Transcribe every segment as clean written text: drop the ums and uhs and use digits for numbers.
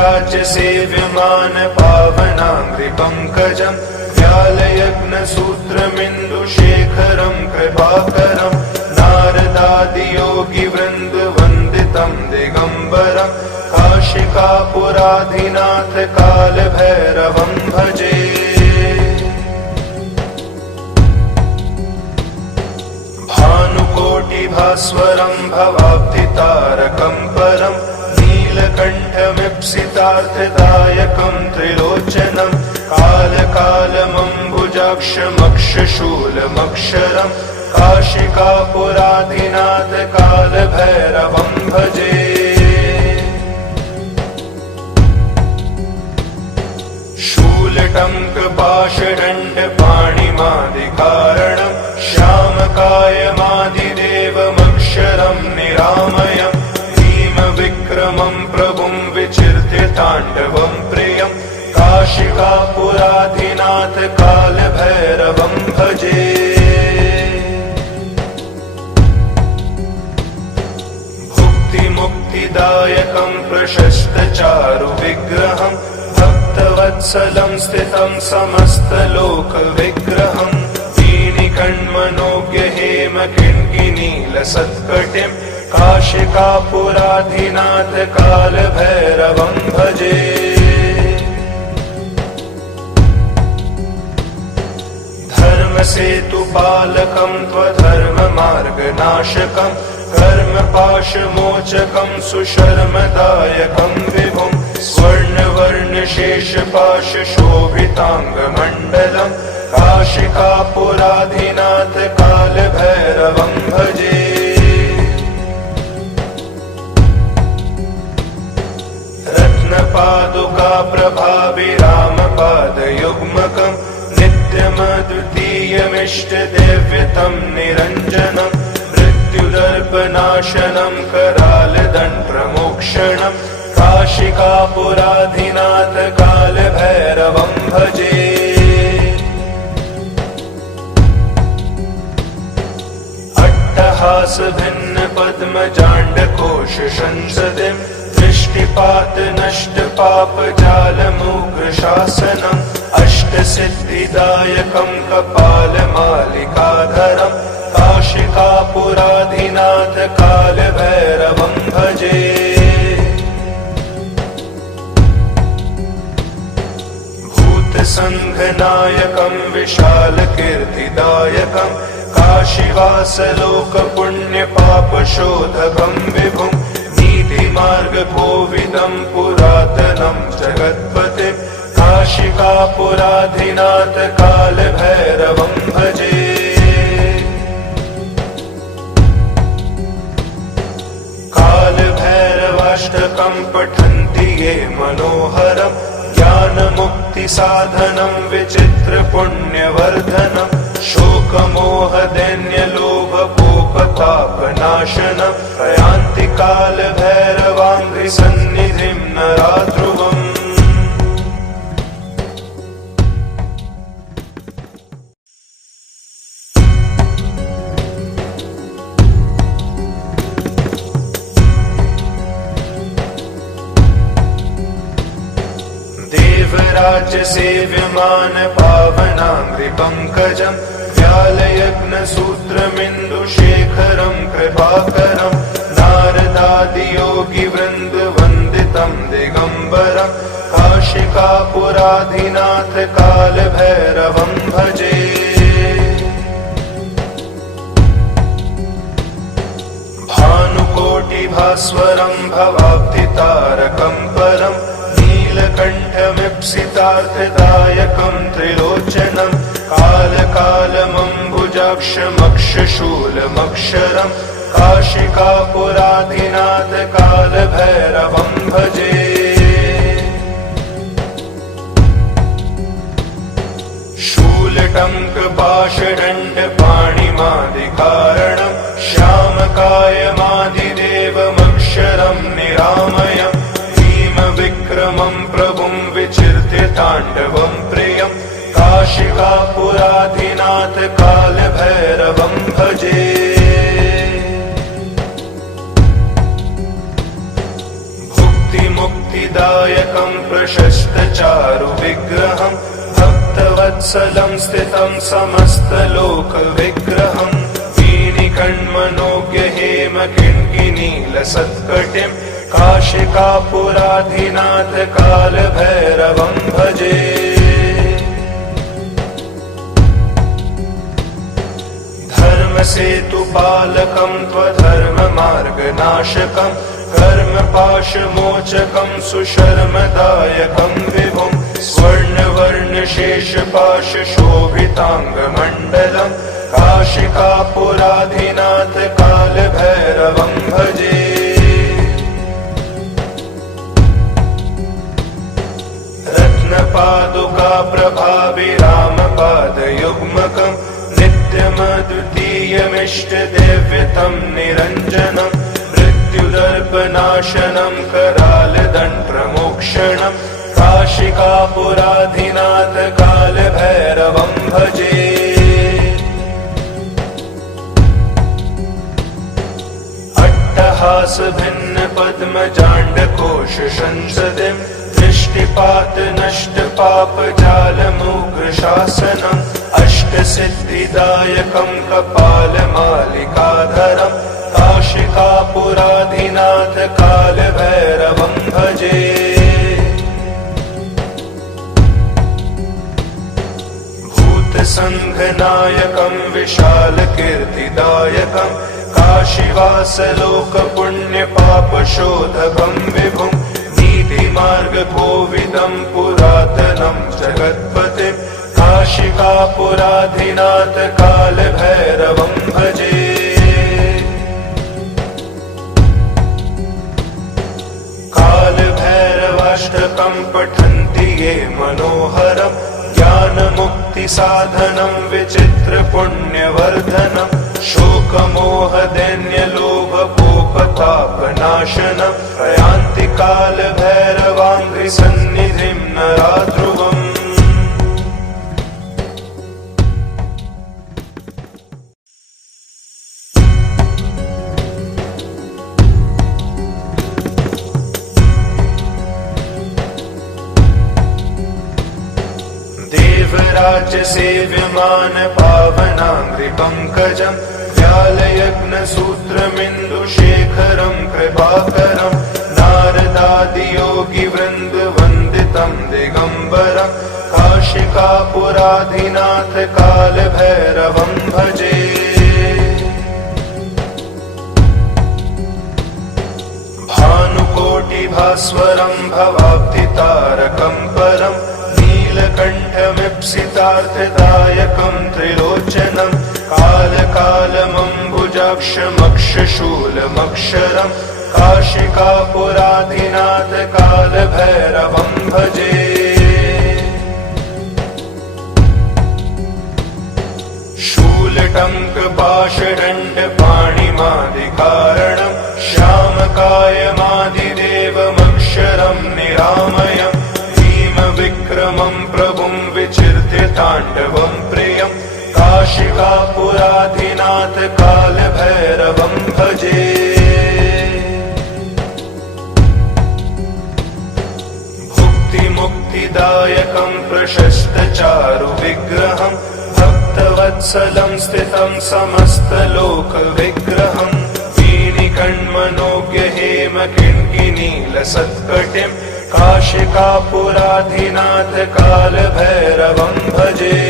देवराज्य सेव्यमान पावनाङ्घ्रिपङ्कजम् व्यालयग्नसूत्रमिन्दुशेखरं कृपाकरं नारदादियोगिवृन्द वन्दितं दिगम्बरं काशिकापुराधिनाथ कालभैरवं भजे। भानुकोटिभास्वरं भवाब्धितारकं परं नीलकण्ठमीप्सितार्थदायकं त्रिलोचनं कालकालमम्बुजाक्षमक्षशूलमक्षरं काशिकापुराधिनाथ कालभैरवं भजे। शूलटङ्कपाशदण्डपाणिमादिकारणं श्यामकायमादिदेवमक्षरं निरामयं भीमविक्रमं प्रभुं विचिर्त्य ताण्डवं प्रियं काशिकापुराधिनाथ कालभैरवं भजे। भुक्तिमुक्तिदायकं प्रशस्तचारुविग्रहं भक्तवत्सलं स्थितं समस्तलोकविग्रहं दीनिकण्मनोज्ञहेमकिङ्किनीलसत्कटिं काशिकापुराधिनाथ कालभैरवं भजे। धर्मसेतुपालकं त्वधर्ममार्गनाशकं कर्मपाशमोचकं सुशर्मदायकं विभुं स्वर्णवर्णशेषपाशशोभिताङ्गमण्डलं काशिकापुराधिनाथ कालभैरवं भजे। रत्नपादुकाप्रभाभिरामपादयुग्मकं नित्यमद्वितीयमिष्टदैव्यतं निरञ्जनं मृत्युदर्पनाशनं करालदण्डप्रमोक्षणं काशिकापुराधिनाथ कालभैरवं भजे। अट्टहासभिन्नपद्मजाण्डकोशसंसदिं दृष्टिपातनष्टपापजालमुग्रशासनम् अष्टसिद्धिदायकं कपालमालिकाधरं काशिकापुराधिनाथ कालभैरवं भजे। भूतसङ्घनायकं विशालकीर्तिदायकं काशीवासलोकपुण्यपापशोधकं विभुं नीतिमार्गकोविदं पुरातनं जगत्पतिं काशिकापुराधिनाथ कालभैरवं भजे। कालभैरवाष्टकं पठन्ति ये मनोहरं ज्ञानमुक्तिसाधनं विचित्रपुण्यवर्धनं शोकमोहदैन्यलोभकोपतापनाशनं प्रयान्ति कालभैरवाङ्घ्रिसन्निधिं नरा ध्रुवम्। देवराज्य सेव्यमान पावनाङ्घ्रिपङ्कजं व्यालयग्नसूत्रमिन्दुशेखरं कृपाकरं नारदादियोगिवृन्द वन्दितं दिगम्बरं काशिकापुराधिनाथ कालभैरवं भजे। भानुकोटिभास्वरं भवाब्धितारकं परं नीलकण्ठमीप्सितार्थदायकं त्रिलोचनं कालकालमम्बुजाक्षमक्षशूलमक्षरं काशिकापुराधिनाथ कालभैरवं भजे। शूलटङ्कपाशदण्डपाणिमादिकारणं श्यामकायमादिदेवमक्षरं निरामयं भीमविक्रमं प्रभुं विचिर्त्य ताण्डवं प्रियं काशिकापुराधिनाथ कालभैरवं भजे। भुक्तिमुक्तिदायक नायकं प्रशस्तचारु विग्रहं भक्तवत्सलं स्थितं समस्तलोकविग्रहं वीणिकण्मनोज्ञ हेमकिङ्किनीलसत्कटिं काशिकापुराधिनाथ कालभैरवं भजे। धर्मसेतुपालकं त्वधर्ममार्गनाशकं कर्मपाशमोचकं सुशर्मदायकं विभुं स्वर्णवर्णशेषपाशशोभिताङ्गमण्डलं काशिकापुराधिनाथ कालभैरवं भजे। रत्नपादुका प्रभाभिरामपादयुग्मकं नित्यमद्वितीयमिष्टदेव्यतं निरञ्जनं मृत्युदर्पनाशनं करालदण्डमोक्षणं काशिकापुराधिनाथ कालभैरवं भजे। अट्टहासभिन्नपद्मजाण्डकोशसंसदिं दृष्टिपातनष्टपापजालमुग्रशासनम् अष्टसिद्धिदायकं कपालमालिकाधरं काशिकापुराधिनाथ कालभैरवं भजे। भूतसङ्घनायकं विशालकीर्तिदायकं काशीवासलोकपुण्यपापशोधकं विभुं नीतिमार्गकोविदं पुरातनं जगत्पतिं काशिकापुराधिनाथ कालभैरवं भजे। कालभैरवाष्टकं पठन्ति ये मनोहरं ज्ञानमुक्तिसाधनं विचित्रपुण्यवर्धनं शोकमोहदैन्यलोभकोपतापनाशनं प्रयान्ति कालभैरवाङ्घ्रिसन्निधिं नरा ध्रुवम्। देवराजसेव्यमान पावनाङ्घ्रिपङ्कजं व्यालयज्ञसूत्रमिन्दुशेखरं कृपाकरं नारदादियोगिवृन्दवन्दितं दिगम्बरं काशिकापुराधिनाथ कालभैरवं भजे। भानुकोटिभास्वरं भवाब्धितारकं परं नीलकण्ठमीप्सितार्थदायकं त्रिलोचनं कालकालमम्बुजाक्षमक्षशूलमक्षरं काशिकापुराधिनाथ कालभैरवं भजे। शूलटङ्कपाशदण्डपाणिमादिकारणं श्यामकायमादिदेवमक्षरं निरामयं भीमविक्रमं प्रभुं विचिर्त्य ताण्डवं प्रियं काशिकापुराधिनाथ कालभैरवं भजे। भुक्तिमुक्तिदायकं प्रशस्तचारु विग्रहं भक्तवत्सलं स्थितं समस्तलोकविग्रहं वीणिकण्मनोज्ञ हेमकिङ्किनीलसत्कटिं काशिकापुराधिनाथ कालभैरवं भजे।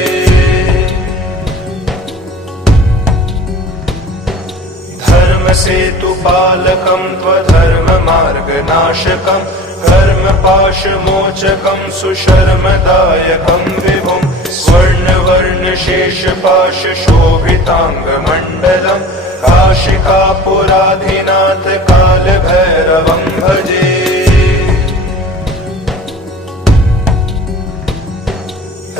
धर्मसेतुपालकं त्वधर्ममार्गनाशकं कर्मपाशमोचकं सुशर्मदायकं विभुं स्वर्णवर्णशेषपाशशोभिताङ्गमण्डलं काशिकापुराधिनाथ कालभैरवं भजे।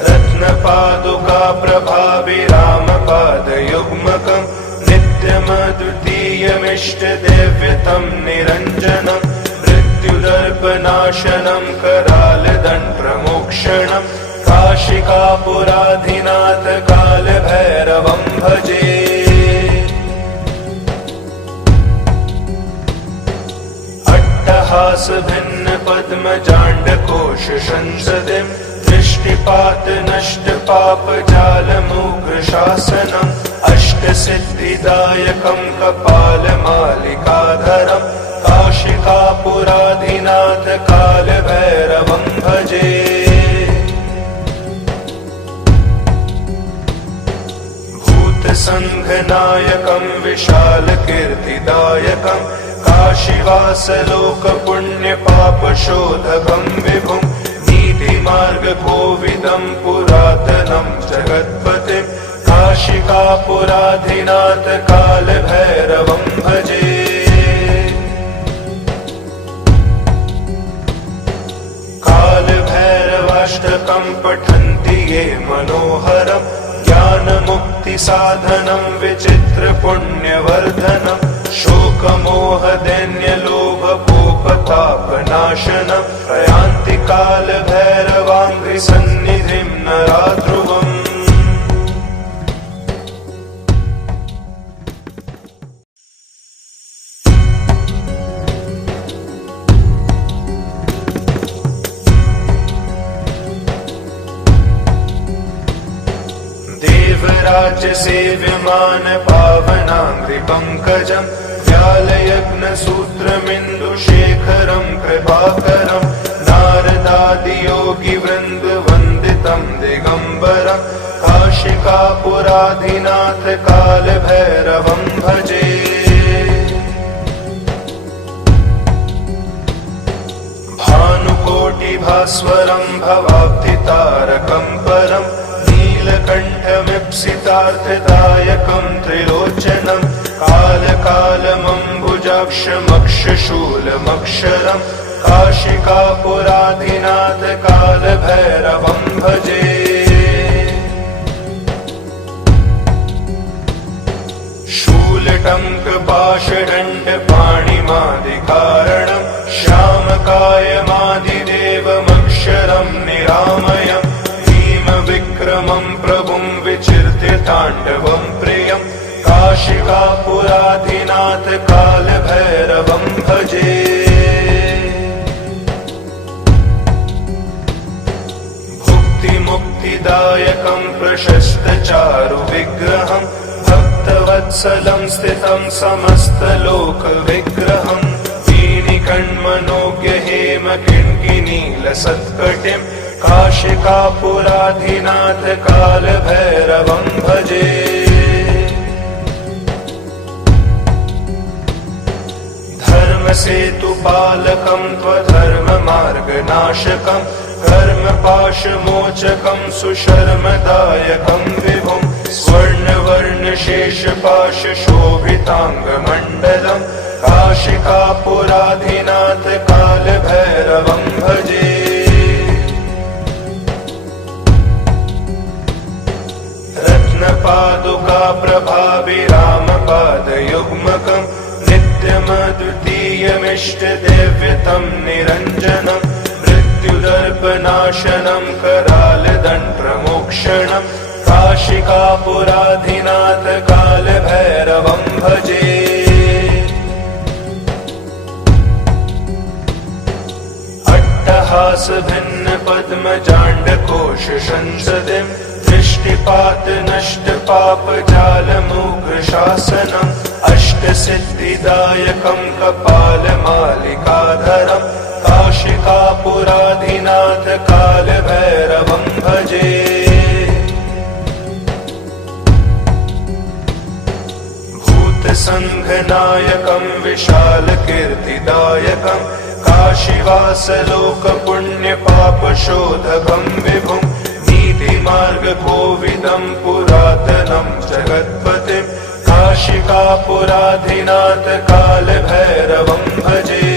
रत्नपादुका प्रभाभिरामपादयुग्मकं नित्यमद्वितीयमिष्टदेव्यतं निरञ्जनं मृत्युदर्पनाशनं करालदण्डमोक्षणं काशिकापुराधिनाथ कालभैरवं भजे। अट्टहास भिन्न पद्म जांड कोश संसदिं दृष्टिपात नष्ट पाप जाल मूघ शासनम् अष्ट सिद्धिदायकं कपाल मालिकाधरम् काशिकापुराधिनाथ काल भैरवं भजे। संघनायकं विशाल कीर्तिदायकं काशीवास लोक पुण्य पाप शोधकं विभुं नीति मार्ग कोविदं पुरातनं जगत्पतिं काशिकापुराधिनाथ काल भैरवं भजे। काल भैरवाष्टकं पठन्ति ये मनोहरम् ज्ञान मुक्ति साधनं विचित्र पुण्यवर्धनं शोक मोह दैन्य लोभ कोपताप नाशनं प्रयान्ति काल भैरवाङ्घ्रि सन्निधिं नराध्रुवम्। राज्य सेव्यमान पावनाङ्घ्रि पंकजं व्यालयग्न सूत्रमिन्दु शेखरं कृपाकरं नारदादि योगी वृन्द वन्दितं दिगंबरं काशिकापुराधिनाथ काल भैरवं भजे। भानुकोटि भास्वरं भवाब्धितारकं परं नीलकण्ठमीप्सितार्थदायकं त्रिलोचनं कालकालमम्बुजाक्षमक्षशूलमक्षरं काशिकापुराधिनाथ काल भैरवं भजे। शूलटङ्कपाशदण्डपाणिमादिकारणं श्यामकायमादिदेवमक्षरं निरामयम् विक्रमं प्रभुं विचिर्त्य ताण्डवं प्रियं काशिकापुराधिनाथ काल भैरवं भजे। भुक्ति मुक्तिदायकं प्रशस्त चारु विग्रहं भक्तवत्सलं स्थितं समस्तलोक विग्रहं दीनिकण्मनोज्ञ हेम किङ्किनील सत्कटिं काशिकापुराधिनाथ काल भैरवं भजे। धर्मसेतुपालकं त्वधर्ममार्गनाशकं कर्मपाशमोचकं सुशर्मदायकं विभुं स्वर्णवर्णशेषपाशशोभिताङ्गमण्डलं काशिकापुराधिनाथ काल भैरवं भजे। पादुका प्रभाभिरामपादयुग्मकं नित्यमद्वितीयमिष्टदेव्यतं निरञ्जनं मृत्युदर्पनाशनं करालदण्डप्रमोक्षणं काशिकापुराधिनाथ काल भैरवं भजे। अट्टहास भिन्न पद्म जांड कोश संसदिं दृष्टिपात नष्ट पाप जाल मूघ शासनम् अष्ट सिद्धिदायकं कपाल मालिकाधरं काशिकापुराधिनाथ काल भैरवं भजे। भूत संघनायकं विशाल कीर्तिदायकं काशीवास लोक पुण्य पाप शोधकं विभुं मार्ग कोविदं पुरातनं जगत्पतिं काशिकापुराधिनाथ काल भैरवं भजे।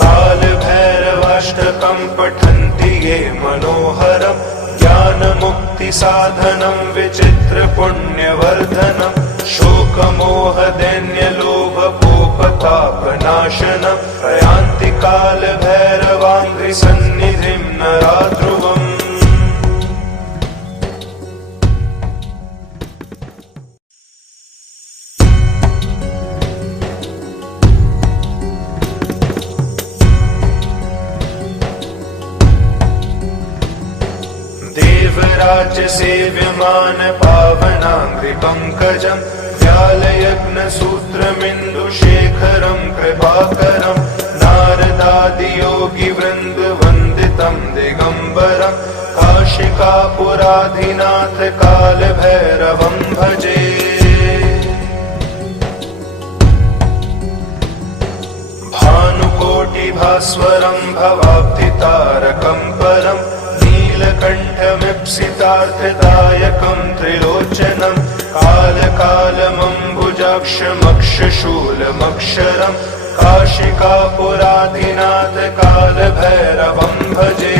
काल भैरवाष्टकं पठन्ति ये मनोहरं ज्ञान मुक्ति साधनं विचित्र पुण्यवर्धनं शोक मोह दैन्य लोभ कोपताप नाशनं प्रयान्ति काल भैरवाङ्घ्रि सन्निधिं नराध्रुवम्। देवराज्य सेव्यमान पावनाङ्घ्रिपङ्कजम् व्यालयग्नसूत्रमिन्दुशेखरं कृपाकरं नारदादियोगिवृन्दवन्दितं दिगम्बरं काशिकापुराधिनाथ कालभैरवं भजे। भानुकोटिभास्वरं भवाब्धितारकं परं नीलकण्ठमीप्सितार्थदायकं त्रिलोचनं कालकालमम्बुजाक्षमक्षशूलमक्षरं काशिकापुराधिनाथ कालभैरवं भजे।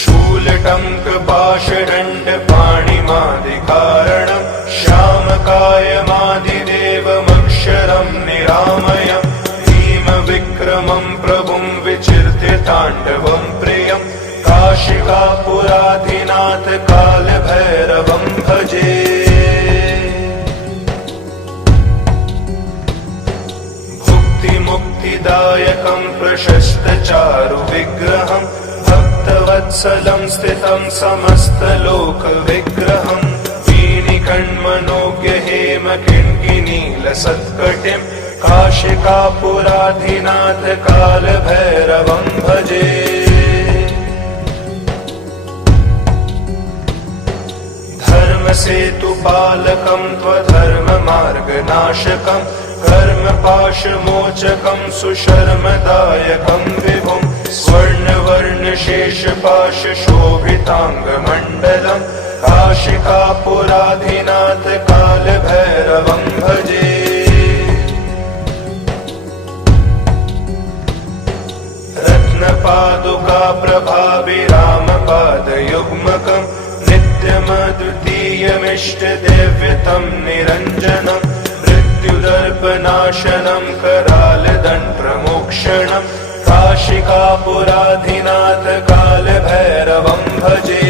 शूलटङ्कपाशदण्डपाणिमादिकारणं श्यामकायमादिदेवमक्षरं निरामयं भीमविक्रमं प्रभुं विचिर्त्य ताण्डवं प्रियं काशिकापुराधिनाथ कालभैरवं भजे। भुक्तिमुक्तिदायकं प्रशस्तचारुविग्रहं भक्तवत्सलं स्थितं समस्तलोकविग्रहं वीणिकण्मनोज्ञहेमकिङ्किनीलसत्कटिं काशिकापुराधिनाथ कालभैरवं भजे। धर्मसेतुपालकं त्वधर्ममार्गनाशकं कर्मपाशमोचकं सुशर्मदायकं विभुं स्वर्णवर्णशेषपाशशोभिताङ्गमण्डलं काशिकापुराधिनाथ कालभैरवं भजे। रत्नपादुकाप्रभाभिरामपादयुग्मकं नित्यमद्वितीयमिष्टदैव्यतं निरञ्जनं मृत्युदर्पनाशनं करालदण्डप्रमोक्षणं काशिकापुराधिनाथ कालभैरवं भजे।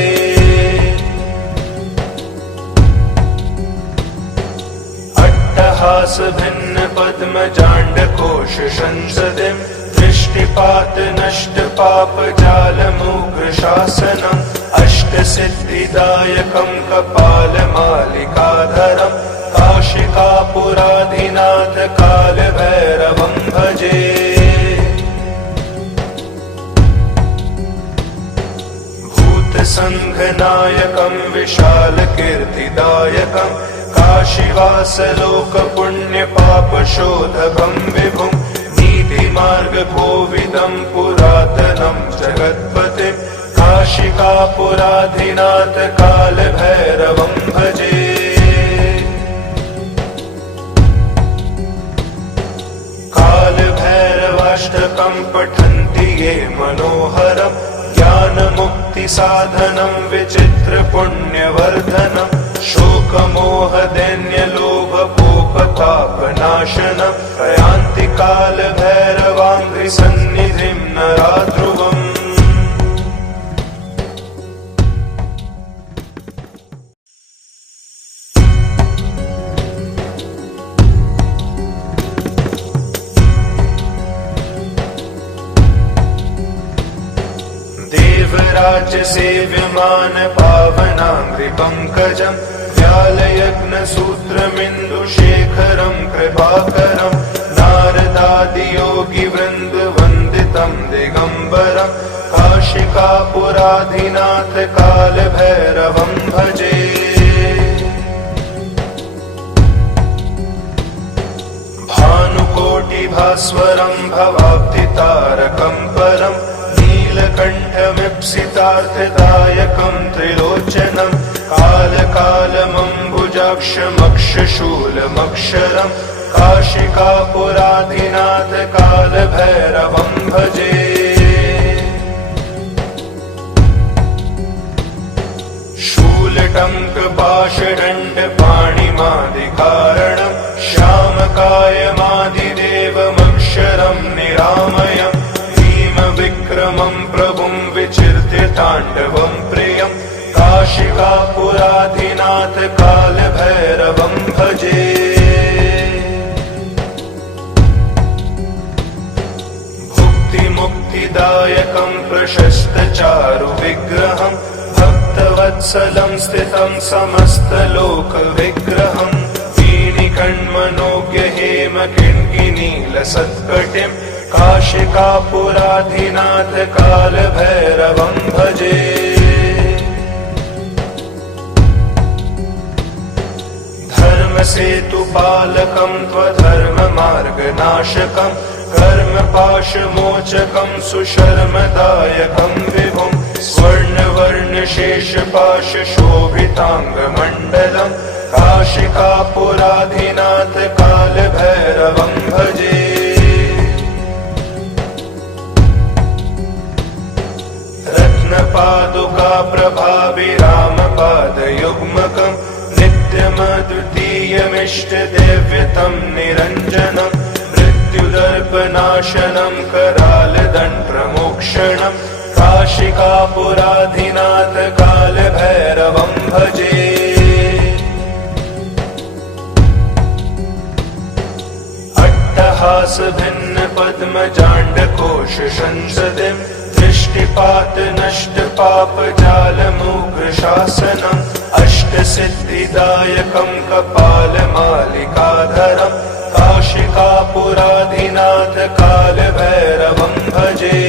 अट्टहासभिन्नपद्मजाण्डकोशसंसदिं दृष्टिपातनष्टपापजालमुग्रशासनम् अष्टसिद्धिदायकं कपालमालिकाधरं काशिकापुराधिनाथ कालभैरवं भजे। भूतसङ्घनायकं विशालकीर्तिदायकं काशीवासलोकपुण्यपापशोधकं विभुं नीतिमार्गकोविदं पुरातनं जगत्पतिं काशिकापुराधिनाथ कालभैरवं भजे। कालभैरवाष्टकं पठन्ति ये मनोहरं ज्ञानमुक्तिसाधनं विचित्रपुण्यवर्धनं शोकमोहदैन्यलोभकोपतापनाशनं प्रयान्ति कालभैरवाङ्घ्रिसन्निधिं नरा ध्रुवम्। देवराज्य सेव्यमान पावनाङ्घ्रिपङ्कजं व्यालयग्नसूत्रमिन्दुशेखरं कृपाकरं नारदादियोगिवृन्दवन्दितं दिगम्बरं काशिकापुराधिनाथ कालभैरवं भजे। भानुकोटिभास्वरं भवाब्धितारकं परं नीलकण्ठमीप्सितार्थदायकं त्रिलोचनं कालकालमम्बुजाक्षमक्षशूलमक्षरं काशिकापुराधिनाथ कालभैरवं भजे। शूलटङ्कपाशदण्डपाणिमादिकारणं श्यामकायमादिदेवमक्षरं निरामयं भीमविक्रमं प्रभुं विचिर्त्य ताण्डवं प्रियं काशिकापुराधिनाथ कालभैरवं भजे। मुक्तिदायकं प्रशस्तचारु विग्रहं भक्तवत्सलं स्थितं समस्तलोकविग्रहं वीणिकण्मनोज्ञ हेमकिङ्किनीलसत्कटिं काशिकापुराधिनाथ कालभैरवं भजे। धर्मसेतुपालकं त्वधर्ममार्गनाशकं कर्मपाशमोचकं सुशर्मदायकं विभुं स्वर्णवर्णशेषपाशशोभिताङ्गमण्डलं काशिकापुराधिनाथ कालभैरवं भजे। रत्नपादुका प्रभाभिरामपादयुग्मकं नित्यमद्वितीयमिष्टदेव्यतं निरञ्जनं मृत्युदर्पनाशनं करालदण्डप्रमोक्षणं काशिकापुराधिनाथ कालभैरवं भजे। अट्टहासभिन्नपद्मजाण्डकोशसंसदिं दृष्टिपातनष्टपापजालमुग्रशासनम् अष्टसिद्धिदायकं कपालमालिकाधरं काशिकापुराधिनाथ कालभैरवं भजे।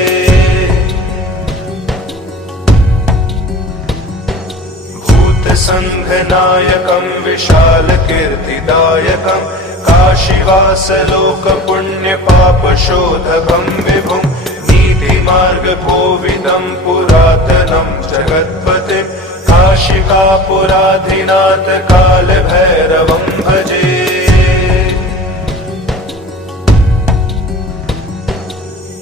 भूतसङ्घनायकं विशालकीर्तिदायकं काशीवासलोकपुण्यपापशोधकं विभुं नीतिमार्गकोविदं पुरातनं जगत्पतिं काशिकापुराधिनाथ कालभैरवं भजे।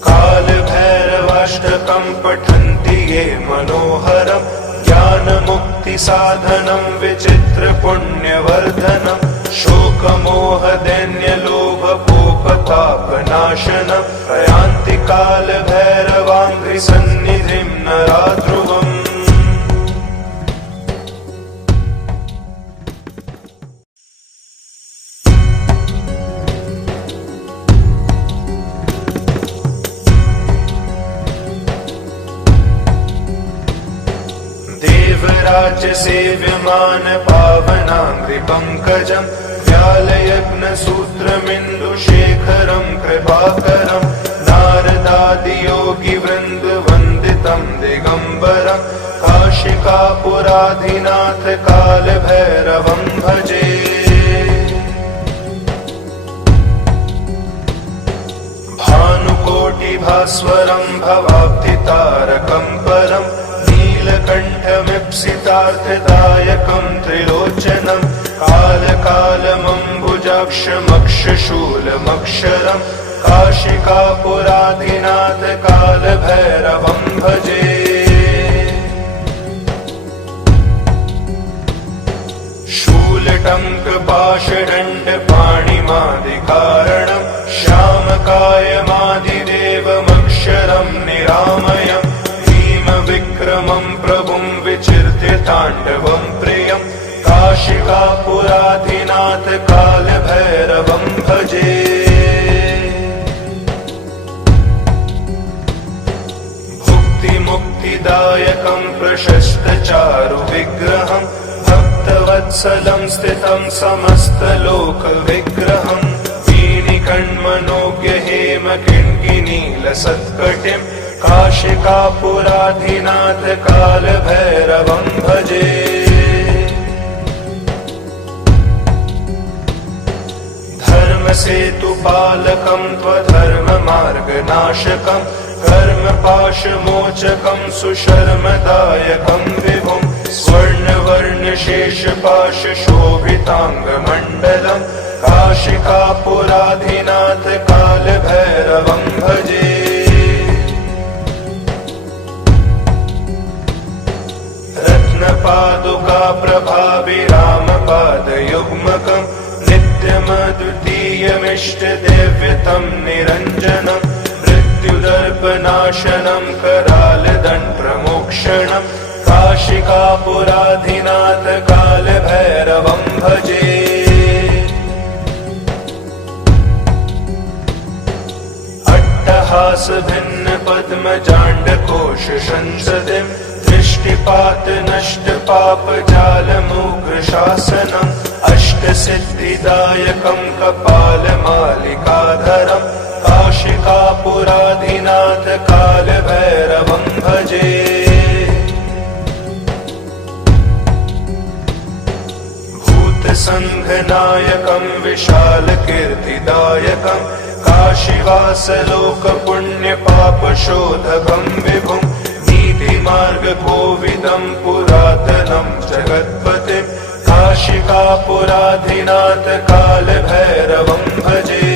कालभैरवाष्टकं पठन्ति ये मनोहरं ज्ञानमुक्तिसाधनं विचित्रपुण्यवर्धनं शोकमोहदैन्यलोभकोपतापनाशनं प्रयान्ति कालभैरवाङ्घ्रिसन्निधिं नरा ध्रुवम्। देवराज्यसेव्यमान पावनाङ्घ्रिपङ्कजं व्यालयज्ञसूत्रमिन्दुशेखरं कृपाकरं नारदादियोगिवृन्दवन्दितं दिगम्बरं काशिकापुराधिनाथ कालभैरवं भजे। भानुकोटिभास्वरं भवाब्धितारकं परं नीलकण्ठमीप्सितार्थदायकं त्रिलोचनं कालकालमम्बुजाक्षमक्षशूलमक्षरं काशिकापुराधिनाथ कालभैरवं भजे। शूलटङ्कपाशदण्डपाणिमादिकारणं श्यामकायमादिदेवमक्षरं निरामयं भीमविक्रमं प्रभुं विचिर्त्य ताण्डवं प्रियं काशिकापुराधिनाथ कालभैरवं भजे। भुक्तिमुक्तिदायकं प्रशस्तचारु विग्रहं भक्तवत्सलं स्थितं समस्तलोकविग्रहं वीणिकण्मनोज्ञ हेमकिङ्किनीलसत्कटिं काशिकापुराधिनाथ कालभैरवं भजे। धर्मसेतुपालकं त्वधर्ममार्गनाशकं कर्मपाशमोचकं सुशर्मदायकं विभुं स्वर्णवर्णशेषपाशशोभिताङ्गमण्डलं काशिकापुराधिनाथ कालभैरवं भजे। रत्नपादुका प्रभाभिरामपादयुग्मकं नित्यमद्वितीयमिष्टदेव्यतं निरञ्जनं मृत्युदर्पनाशनं करालदण्डप्रमोक्षणं काशिकापुराधिनाथ कालभैरवं भजे। अट्टहास भिन्न पद्म जांड कोश संसदिं दृष्टिपात नष्ट पाप जाल मूघ शासनम् अष्ट सिद्धिदायकं कपाल मालिकाधरम् काशिकापुराधिनाथ काल भैरवं भजे। संघनायकं विशाल कीर्तिदायकं काशीवास लोक पुण्य पाप शोधकं विभुं नीति मार्ग कोविदं पुरातनं जगत्पतिं काशिकापुराधिनाथ काल भैरवं भजे।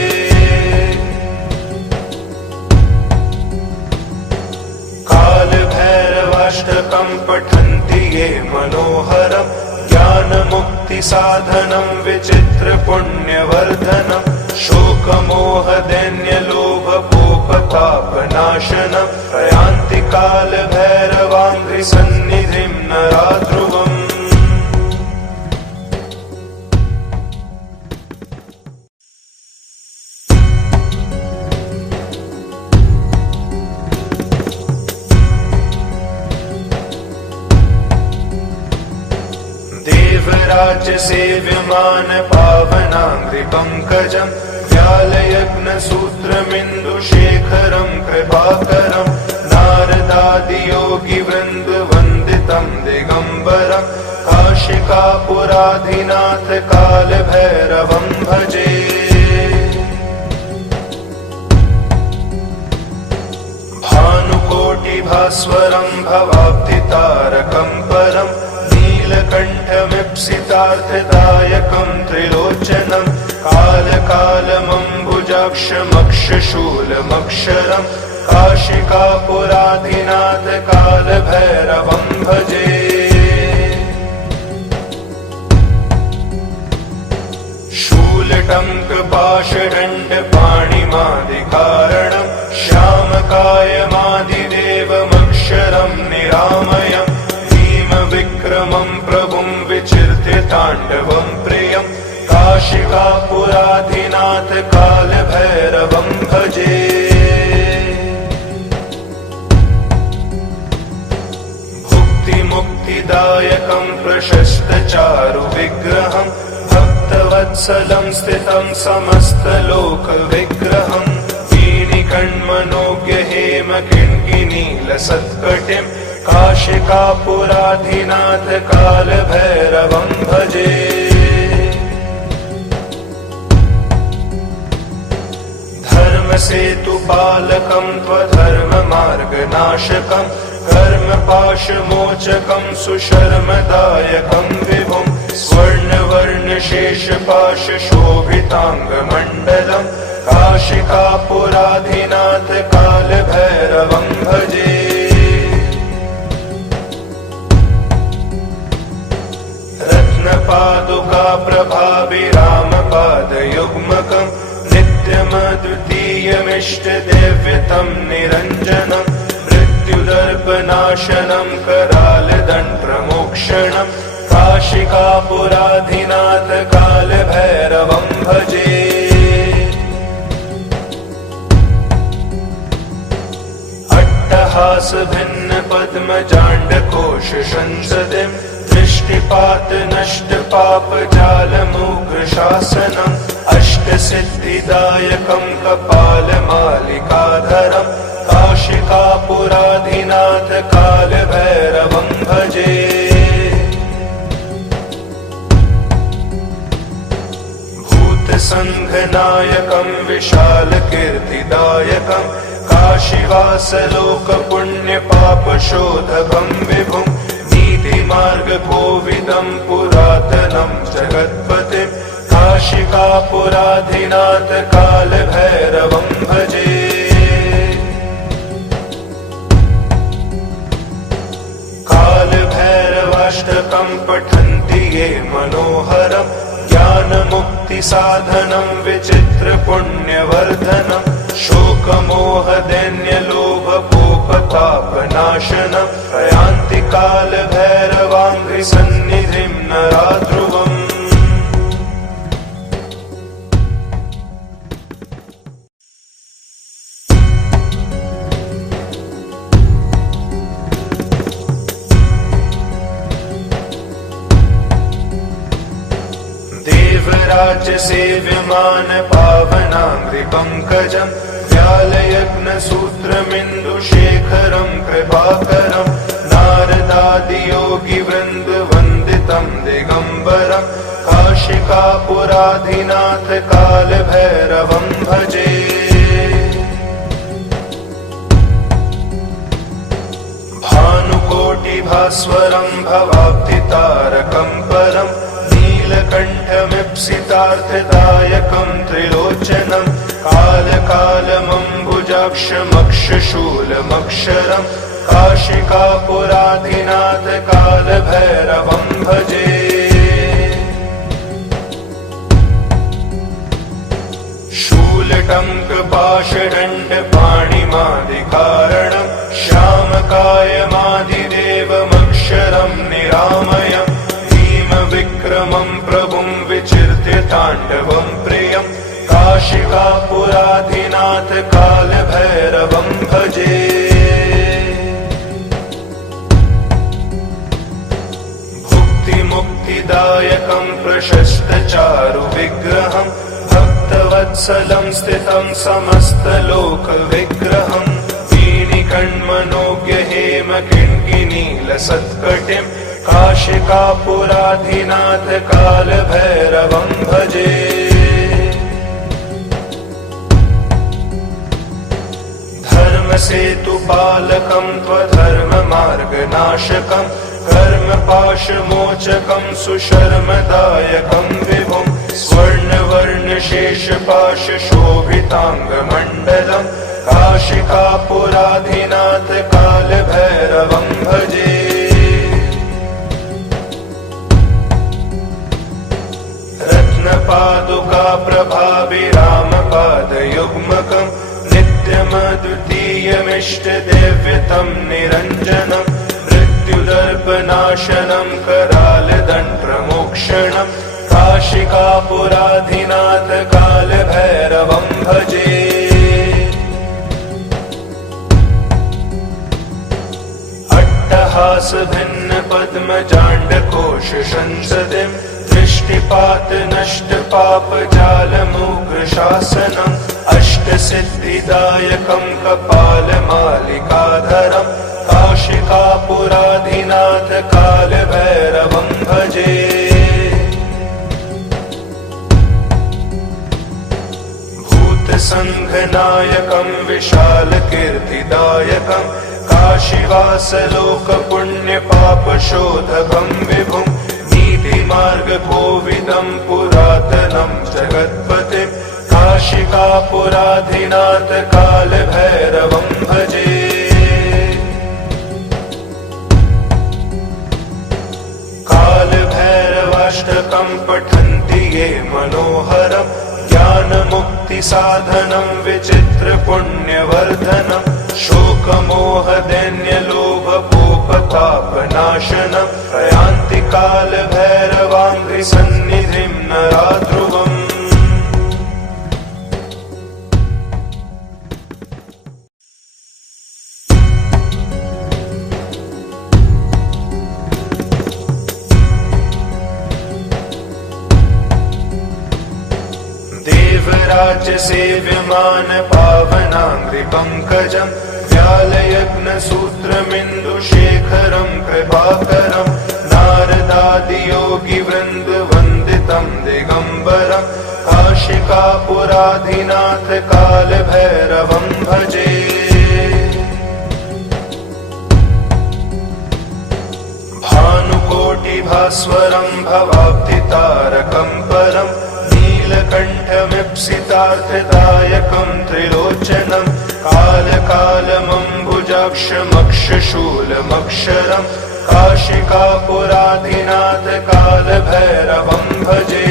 काल भैरवाष्टकं पठन्ति ये मनोहरम् ज्ञान मुक्ति साधनं विचित्र पुण्यवर्धनं शोक मोह दैन्य लोभ कोप पाप नाशनं प्रयान्ति काल भैरवाङ्घ्रि सन्निधिं नराध्रुवम्। देवराज सेव्यमान पावनाङ्घ्रि पंकजं व्यालयज्ञ सूत्रमिन्दु शेखरं कृपाकरं नारदादि योगी वृन्द वन्दितं दिगंबरं काशिकापुराधिनाथ काल भैरवं भजे। भानुकोटि भास्वरं भवाब्धितारकं परं नीलकण्ठमीप्सितार्थदायकं त्रिलोचनं कालकालमम्बुजाक्षमक्षशूलमक्षरं काशिकापुराधिनाथ काल भैरवं भजे। शूलटङ्कपाशदण्डपाणिमादिकारणं श्यामकायमादिदेवमक्षरं निरामयम् विक्रमं प्रभुं विचिर्त्य ताण्डवं प्रियं काशिकापुराधिनाथ काल भैरवं भजे। भुक्ति मुक्तिदायकं प्रशस्त चारु विग्रहं भक्तवत्सलं स्थितं समस्तलोक विग्रहं वीणिकण्मनोज्ञ हेम किङ्किनीलसत्कटिं काशिकापुराधिनाथ काल भैरवं भजे। धर्मसेतुपालकं त्वधर्ममार्गनाशकं कर्मपाशमोचकं सुशर्मदायकं विभुं स्वर्णवर्णशेषपाशशोभिताङ्गमण्डलं काशिकापुराधिनाथ काल भैरवं भजे। पादुका प्रभाभिरामपादयुग्मकं नित्यमद्वितीयमिष्टदेव्यतं निरञ्जनं मृत्युदर्पनाशनं करालदण्डप्रमोक्षणं काशिकापुराधिनाथ काल भैरवं भजे। अट्टहास भिन्न पद्म जांड कोश संसदिं दृष्टिपात नष्ट पाप जाल मूघ शासनम् अष्ट सिद्धिदायकं कपाल मालिकाधरं काशिकापुराधिनाथ काल भैरवं भजे। भूत संघनायकं विशाल कीर्तिदायकं काशीवास लोक पुण्य पाप शोधकं विभुं मार्ग कोविदं पुरातनं जगत्पतिं काशिकापुराधिनाथ काल भैरवं भजे। काल भैरवाष्टकं पठन्ति ये मनोहरं ज्ञान मुक्ति साधनं विचित्र पुण्यवर्धनं शोक मोह दैन्य लोभ कोप पाप नाशनं प्रयान्ति काल भैरवाङ्घ्रि सन्निधिं नराध्रुवम्। देवराज्य सेव्यमान पावनाङ्घ्रिपङ्कजम् व्यालयग्नसूत्रमिन्दुशेखरं कृपाकरं नारदादियोगिवृन्दवन्दितं दिगम्बरं काशिकापुराधिनाथ कालभैरवं भजे। भानुकोटिभास्वरं भवाब्धितारकं परं नीलकण्ठमीप्सितार्थदायकं त्रिलोचनं कालकालमम्बुजाक्षमक्षशूलमक्षरं काशिकापुराधिनाथ कालभैरवं भजे। शूलटङ्कपाशदण्डपाणिमादिकारणं श्यामकायमादिदेवमक्षरं निरामयं भीमविक्रमं प्रभुं विचिर्त्य ताण्डवं प्रियं काशिकापुराधिनाथ कालभैरवं भजे। भुक्तिमुक्तिदायकं प्रशस्तचारुविग्रहं भक्तवत्सलं स्थितं समस्तलोकविग्रहं वीणिकण्मनोज्ञहेमकिङ्किनीलसत्कटिं काशिकापुराधिनाथ कालभैरवं भजे। धर्मसेतुपालकं त्वधर्ममार्गनाशकं कर्मपाशमोचकं सुशर्मदायकं विभुं स्वर्णवर्णशेषपाशशोभिताङ्गमण्डलं काशिकापुराधिनाथ कालभैरवं भजे। रत्नपादुकाप्रभाभिरामपादयुग्मकं नित्यमद्वितीयमिष्टदैव्यतं निरञ्जनं मृत्युदर्पनाशनं करालदण्डप्रमोक्षणं काशिकापुराधिनाथ कालभैरवं भजे। अट्टहासभिन्नपद्मजाण्डकोशसंसदिं दृष्टिपातनष्टपापजालमुग्रशासनम् अष्टसिद्धिदायकं कपालमालिकाधरं काशिकापुराधिनाथ कालभैरवं भजे। भूतसङ्घनायकं विशालकीर्तिदायकं काशीवासलोकपुण्यपापशोधकं विभुं नीतिमार्गकोविदं पुरातनं जगत्पतिं काशिकापुराधिनाथ कालभैरवं भजे। कालभैरवाष्टकं पठन्ति ये मनोहरं ज्ञानमुक्तिसाधनं विचित्रपुण्यवर्धनं शोकमोहदैन्यलोभकोपतापनाशनं प्रयान्ति कालभैरवाङ्घ्रिसन्निधिं नरा ध्रुवम्। देवराज्य सेव्यमान पावनाङ्घ्रिपङ्कजं व्यालयग्नसूत्रमिन्दुशेखरं कृपाकरं नारदादियोगिवृन्दवन्दितं दिगम्बरं काशिकापुराधिनाथ कालभैरवं भजे। भानुकोटिभास्वरं भवाब्धितारकं परं नीलकण्ठमीप्सितार्थदायकं त्रिलोचनं कालकालमम्बुजाक्षमक्षशूलमक्षरं काशिकापुराधिनाथ कालभैरवं भजे।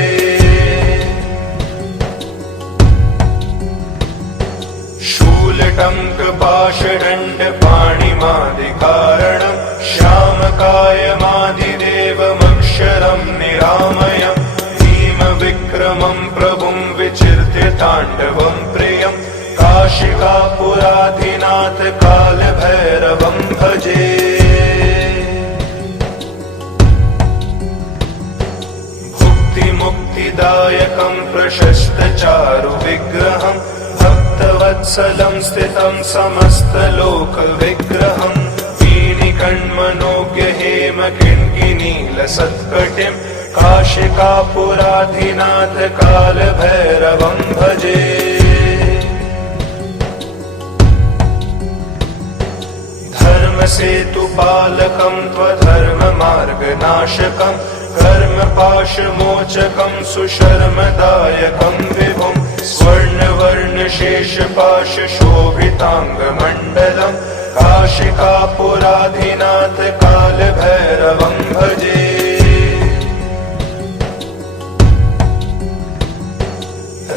शूलटङ्कपाशदण्डपाणिमादिकारणं श्यामकायमादिदेवमक्षरं निरामयं भीमविक्रमं प्रभुं विचिर्त्य ताण्डवं प्रियं काशिकापुराधिनाथ कालभैरवं भजे। भुक्तिमुक्तिदायकं प्रशस्तचारु विग्रहम् भक्तवत्सलं स्थितं समस्तलोकविग्रहम् वीणिकण्मनोज्ञ हेम किङ्किणीलसत्कटिम् काशिकापुराधिनाथ कालभैरवं भजे। धर्मसेतुपालकं त्वधर्ममार्गनाशकं कर्मपाशमोचकं सुशर्मदायकं विभुं स्वर्णवर्णशेषपाशशोभिताङ्गमण्डलं काशिकापुराधिनाथ कालभैरवं भजे।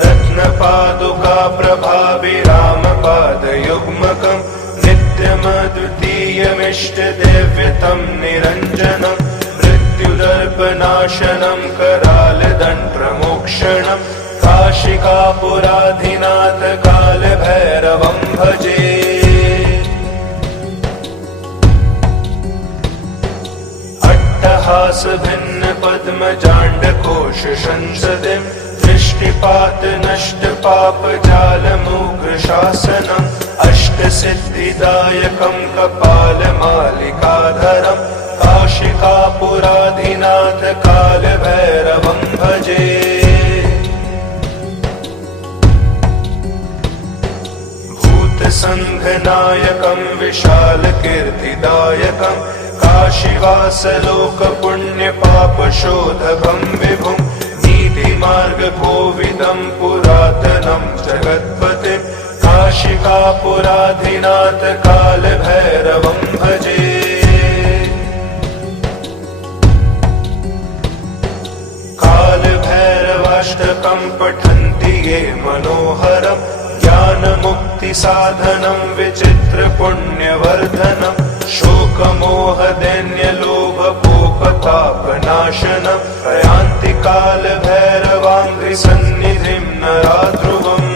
रत्नपादुका प्रभाभिरामपादयुग्मकं नित्यमद्वितीयमिष्टदैव्यतं निरञ्जनं मृत्युदर्पनाशनं करालदण्डप्रमोक्षणं काशिकापुराधिनाथ कालभैरवं भजे। अट्टहासभिन्नपद्मजाण्डकोशसंसदिं दृष्टिपातनष्टपापजालमुग्रशासनम् अष्टसिद्धिदायकं कपालमालिकाधरं काशिकापुराधिनाथ कालभैरवं भजे। भूतसङ्घनायकं विशालकीर्तिदायकं काशीवासलोकपुण्यपापशोधकं विभुं नीतिमार्गकोविदं पुरातनं जगत्पतिं काशिकापुराधिनाथ कालभैरवं भजे। कालभैरवाष्टकं पठन्ति ये मनोहरं ज्ञानमुक्तिसाधनं विचित्रपुण्यवर्धनं शोकमोहदैन्यलोभकोपतापनाशनं प्रयान्ति कालभैरवाङ्घ्रिसन्निधिं नरा ध्रुवम्।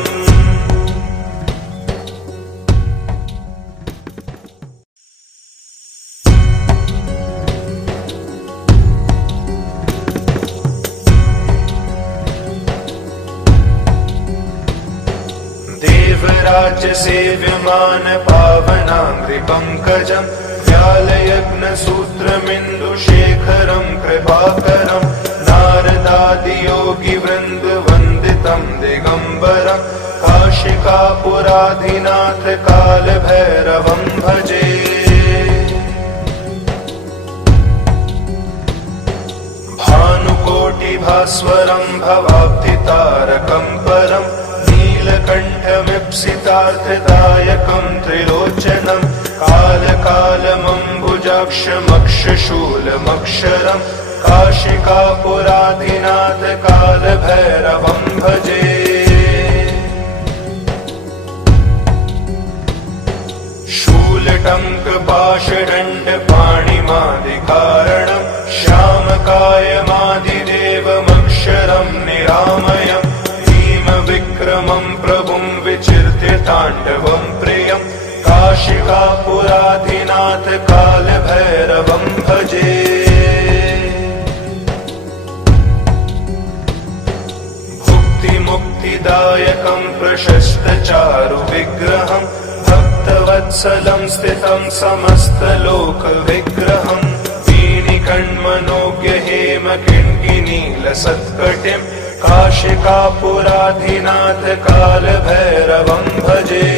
देवराज्यसेव्यमान पावनाङ्घ्रिपङ्कजं व्यालयज्ञसूत्रमिन्दुशेखरं कृपाकरं नारदादियोगिवृन्दवन्दितं दिगम्बरं काशिकापुराधिनाथ कालभैरवं भजे। भानुकोटिभास्वरं भवाब्धितारकं परं नीलकण्ठमीप्सितार्थदायकं त्रिलोचनं कालकालमम्बुजाक्षमक्षशूलमक्षरं काशिकापुराधिनाथ कालभैरवं भजे। शूलटङ्कपाशदण्डपाणिमादिकारणं श्यामकायमादिदेवमक्षरं निरामयं भीमविक्रमं प्रभुं विचिर्त्य ताण्डवं प्रियं काशिकापुराधिनाथ कालभैरवं भजे। भुक्तिमुक्तिदायकं प्रशस्तचारु विग्रहं भक्तवत्सलं स्थितं समस्तलोकविग्रहं वीणिकण्मनोज्ञ हेम किङ्किणीलसत्कटिं काशिकापुराधिनाथ कालभैरवं भजे।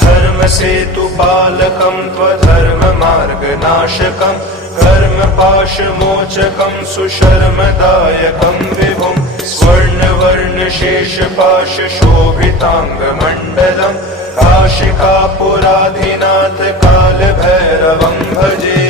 धर्मसेतुपालकं त्वधर्ममार्गनाशकं कर्मपाशमोचकं सुशर्मदायकं विभुं स्वर्णवर्णशेषपाशशोभिताङ्गमण्डलं काशिकापुराधिनाथ कालभैरवं भजे।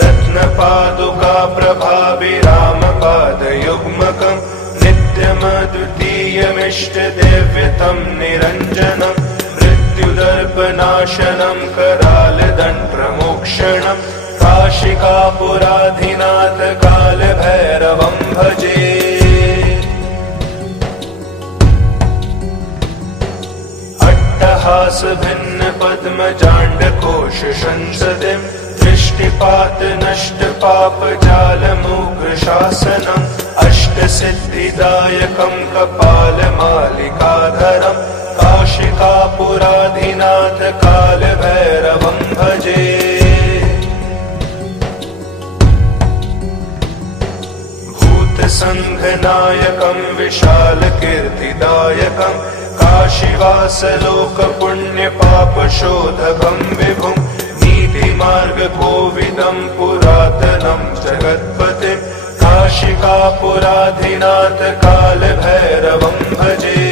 रत्नपादुका प्रभाभिरामपादयुग्मकं नित्यमद्वितीयमिष्टदैव्यतं निरञ्जनं मृत्युदर्पनाशनं करालदण्डप्रमोक्षणं काशिकापुराधिनाथ कालभैरवं भजे। अट्टहास भिन्न पद्म जांड कोश संसदिं दृष्टिपात नष्ट पाप जाल मूक शासनम् अष्ट सिद्धिदायकं कपाल मालिकाधरम् काशिकापुराधिनाथ काल भैरवं भजे। संघनायकं विशाल कीर्तिदायकं काशीवास लोक पुण्य पाप शोधकं विभुं नीति मार्ग कोविदं पुरातनं जगत्पतिं काशिकापुराधिनाथ काल भैरवं भजे।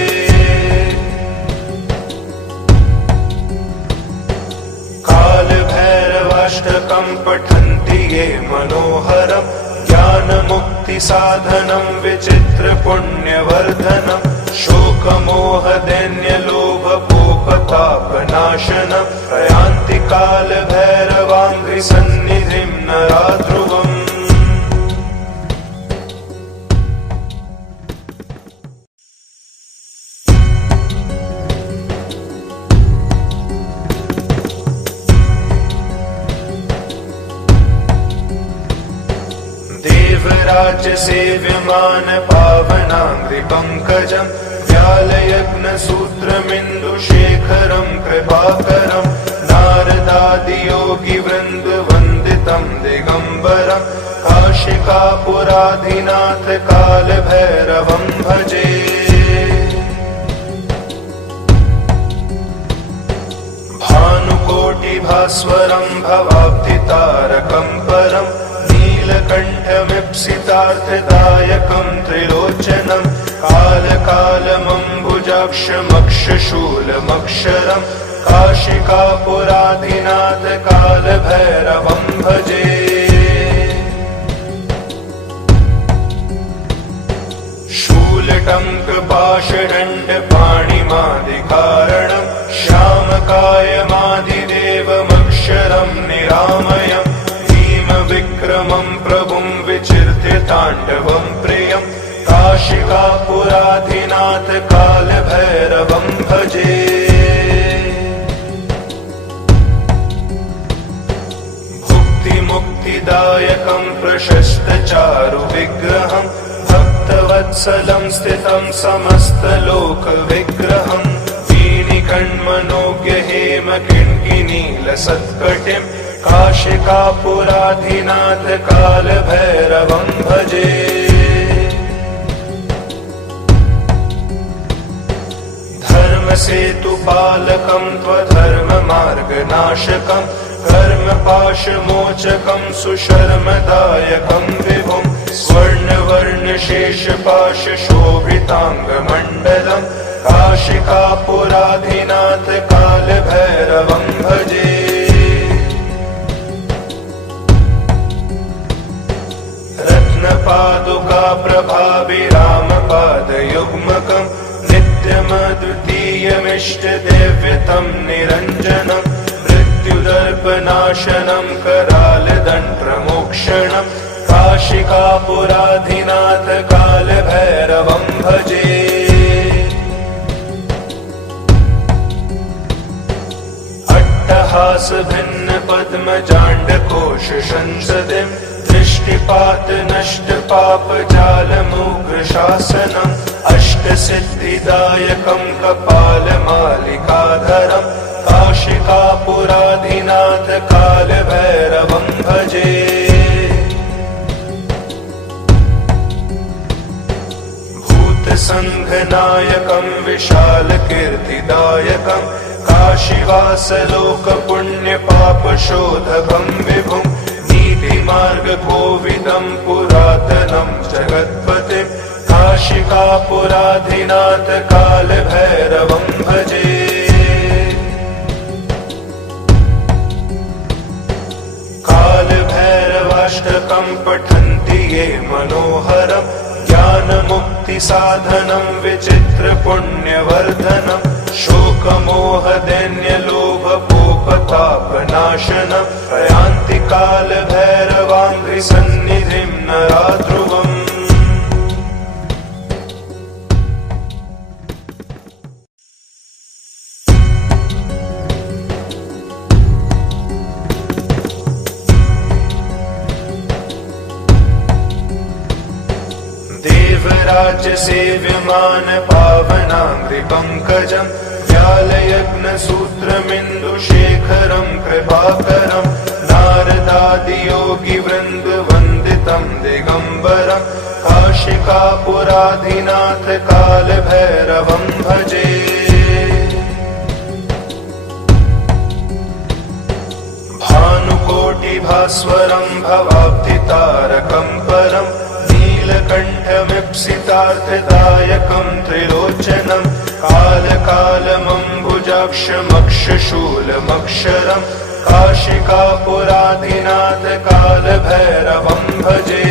काल भैरवाष्टकं पठन्ति ये मनोहरम् ज्ञान मुक्ति साधनं विचित्र पुण्यवर्धनं शोकमोह दैन्य लोभ कोपताप नाशनं प्रयान्ति काल भैरवाङ्घ्रि सन्निधिं नराध्रुवम्। देवराज सेव्यमान पावनाङ्घ्रि पंकजं व्यालयज्ञ सूत्रमिन्दुशेखरं कृपाकरं नारदादि योगी वृन्द वन्दितं दिगम्बरं काशिकापुराधिनाथ काल भैरवं भजे। भानुकोटि भास्वरं भवाब्धितारकं परम् नीलकण्ठमीप्सितार्थदायकं त्रिलोचनं कालकालमम्बुजाक्षमक्षशूलमक्षरं काशिकापुराधिनाथ काल भैरवं भजे। शूलटङ्कपाशदण्डपाणिमादिकारणं श्यामकायमादिदेवमक्षरं निरामयम् विक्रमं प्रभुं विचिर्त्य ताण्डवं प्रियं काशिकापुराधिनाथ काल भैरवं भजे। भुक्ति मुक्तिदायकं प्रशस्त चारु विग्रहं भक्तवत्सलं स्थितं समस्तलोक विग्रहं वीणिकण्मनोज्ञ हेम किङ्किनील सत्कटिं काशिकापुराधिनाथ काल भैरवं भजे। धर्मसेतुपालकं त्वधर्ममार्गनाशकं कर्मपाशमोचकं सुशर्मदायकं विभुं स्वर्णवर्णशेषपाशशोभिताङ्गमण्डलं काशिकापुराधिनाथ काल भैरवं भजे। पादुका प्रभाभिरामपादयुग्मकं नित्यमद्वितीयमिष्टदेव्यतं निरञ्जनं मृत्युदर्पनाशनं करालदण्ड्रमोक्षणं काशिकापुराधिनाथ काल भैरवं भजे। अट्टहास भिन्न पद्म जांड कोश संसदिं दृष्टिपात नष्ट पाप जाल मूक शासनम् अष्ट सिद्धिदायकं कपाल मालिकाधरं काशिकापुराधिनाथ काल भैरवं भजे। भूत संघनायकं विशाल कीर्तिदायकं काशीवास लोक पुण्य पाप शोधकं विभुं मार्ग कोविदं पुरातनं जगत्पतिं काशिकापुराधिनाथ काल भैरवं भजे। काल भैरवाष्टकं पठन्ति ये मनोहरं ज्ञान मुक्ति साधनं विचित्र पुण्यवर्धनं शोकमोह दैन्य लोभ कोपताप नाशनं प्रयान्ति काल भैरवाङ्घ्रि सन्निधिं नराध्रुवम्। देवराज्य सेव्यमान पावनाङ्घ्रिपङ्कजम् व्यालयग्नसूत्रमिन्दुशेखरं कृपाकरं नारदादियोगिवृन्दवन्दितं दिगम्बरं काशिकापुराधिनाथ कालभैरवं भजे। भानुकोटिभास्वरं भवाब्धितारकं परं नीलकण्ठमीप्सितार्थदायकं त्रिलोचनं कालकालमम्बुजाक्षमक्षशूलमक्षरं काशिकापुराधिनाथ कालभैरवं भजे।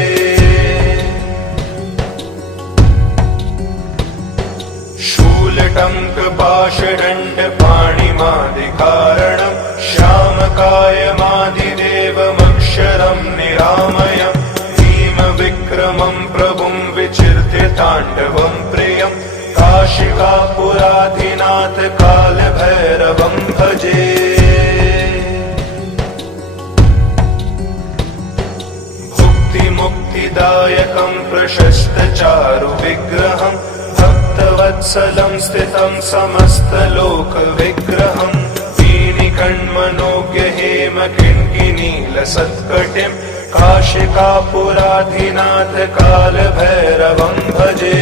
शूलटङ्कपाशदण्डपाणिमादिकारणं श्यामकायमादिदेवमक्षरं निरामयं भीमविक्रमं प्रभुं विचिर्त्य ताण्डवं प्रियं काशिकापुराधिनाथ कालभैरवं भजे। भुक्तिमुक्तिदायकं प्रशस्तचारुविग्रहं भक्तवत्सलं स्थितं समस्तलोकविग्रहं वीणिकण्मनोज्ञहेमकिङ्किनीलसत्कटिं काशिकापुराधिनाथ कालभैरवं भजे।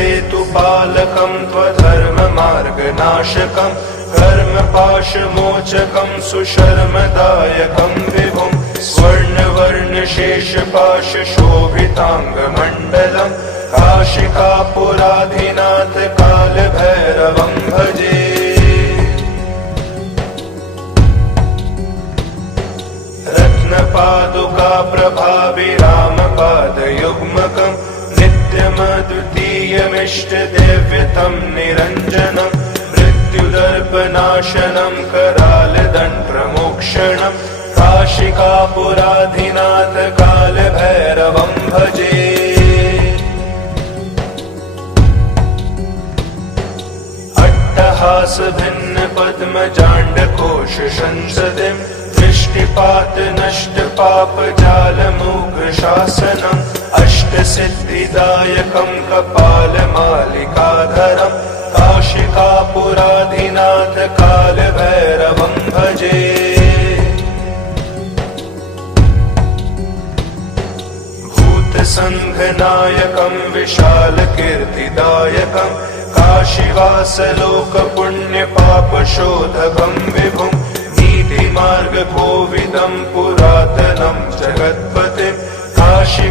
धर्मसेतुपालकं त्वधर्ममार्गनाशकं कर्मपाशमोचकं सुशर्मदायकं विभुं स्वर्णवर्णशेषपाशशोभिताङ्गमण्डलं काशिकापुराधिनाथ कालभैरवं भजे। रत्नपादुकाप्रभाविरामपादयुग्मकं नित्यमद्वितीयमिष्टदेव्यतं निरञ्जनं मृत्युदर्पनाशनं करालदण्डप्रमोक्षणं काशिकापुराधिनाथ कालभैरवं भजे। अट्टहासभिन्नपद्मजाण्डकोशसंसदिं दृष्टिपातनष्टपापजालमूकशासनम् अष्टसिद्धिदायकं कपालमालिकाधरं काशिकापुराधिनाथ कालभैरवं भजे। भूतसङ्घनायकं विशालकीर्तिदायकं काशीवासलोकपुण्यपापशोधकं विभुं नीतिमार्गकोविदं पुरातनं जगत्पतिं काशिकापुराधिनाथ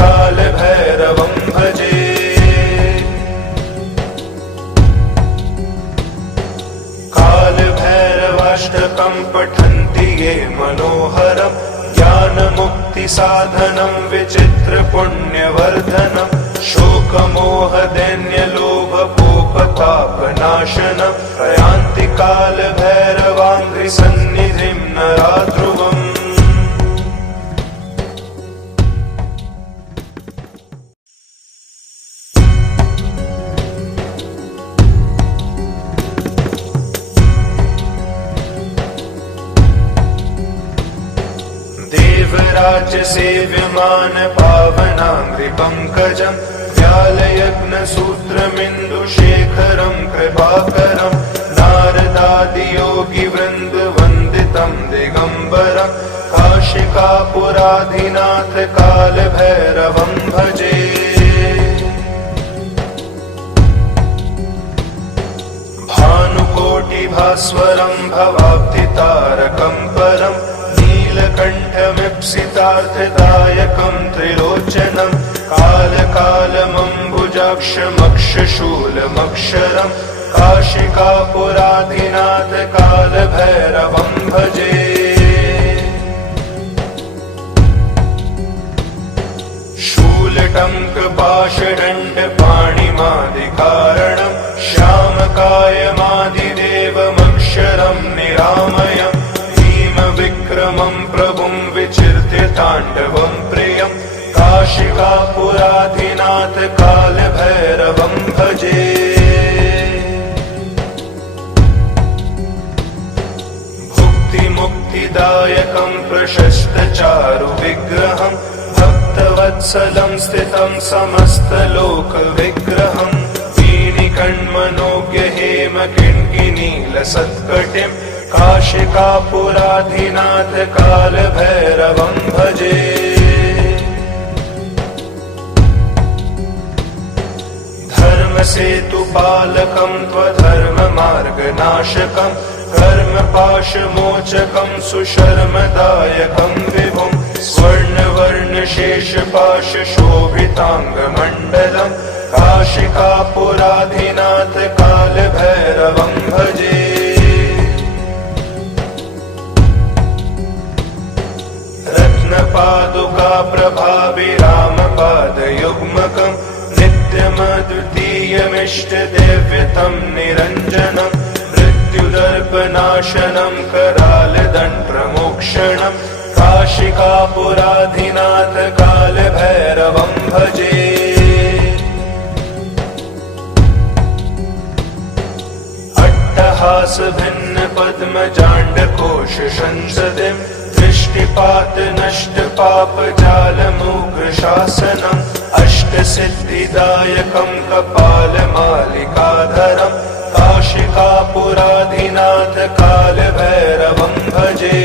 कालभैरवं भजे। कालभैरवाष्टकं पठन्ति ये मनोहरं ज्ञानमुक्तिसाधनं विचित्रपुण्यवर्धनं शोकमोहदैन्यलोभकोपतापनाशनं प्रयान्ति कालभैरवाङ्घ्रिसन्निधिं नरा ध्रुवम्। देवराज्य सेव्यमान पावनाङ्घ्रिपङ्कजं व्यालयग्नसूत्रमिन्दुशेखरं कृपाकरं नारदादियोगिवृन्दवन्दितं दिगम्बरं काशिकापुराधिनाथ कालभैरवं भजे। भानुकोटिभास्वरं भवाब्धितारकं परं नीलकण्ठमीप्सितार्थदायकं त्रिलोचनं कालकालमम्बुजाक्षमक्षशूलमक्षरं काशिकापुराधिनाथ कालभैरवं भजे। शूलटङ्कपाशदण्डपाणिमादिकारणं श्यामकायमादिदेवमक्षरं निरामयं भीमविक्रमं प्रभुं विचिर्त्य ताण्डवं प्रियं काशिकापुराधिनाथ कालभैरवं भजे। भुक्तिमुक्ति मुक्तिदायकं प्रशस्तचारु विग्रहं भक्तवत्सलं स्थितं समस्तलोकविग्रहं वीणिकण्मनोज्ञ हेम किङ्किणीलसत्कटिं काशिकापुराधिनाथ कालभैरवं भजे। धर्मसेतुपालकं त्वधर्ममार्गनाशकं कर्मपाशमोचकं सुशर्मदायकं विभुं स्वर्णवर्णशेषपाशशोभिताङ्गमण्डलं काशिकापुराधिनाथ कालभैरवं भजे। रत्नपादुका प्रभाभिरामपादयुग्मकं नित्यमद्वितीयमिष्टदेव्यतं निरञ्जनं मृत्युदर्पनाशनं करालदण्डप्रमोक्षणं काशिकापुराधिनाथ कालभैरवं भजे। अट्टहासभिन्नपद्मजाण्डकोशसंसदिं दृष्टिपातनष्टपापजालमुग्रशासनम् अष्टसिद्धिदायकं कपालमालिकाधरं काशिकापुराधिनाथ कालभैरवं भजे।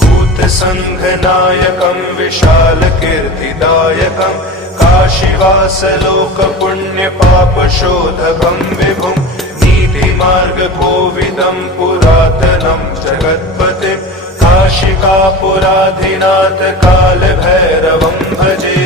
भूतसङ्घनायकं विशालकीर्तिदायकं काशीवासलोकपुण्यपापशोधकं विभुं नीतिमार्गकोविदं पुरातनं जगत्पतिं काशिकापुराधिनाथ कालभैरवं भजे।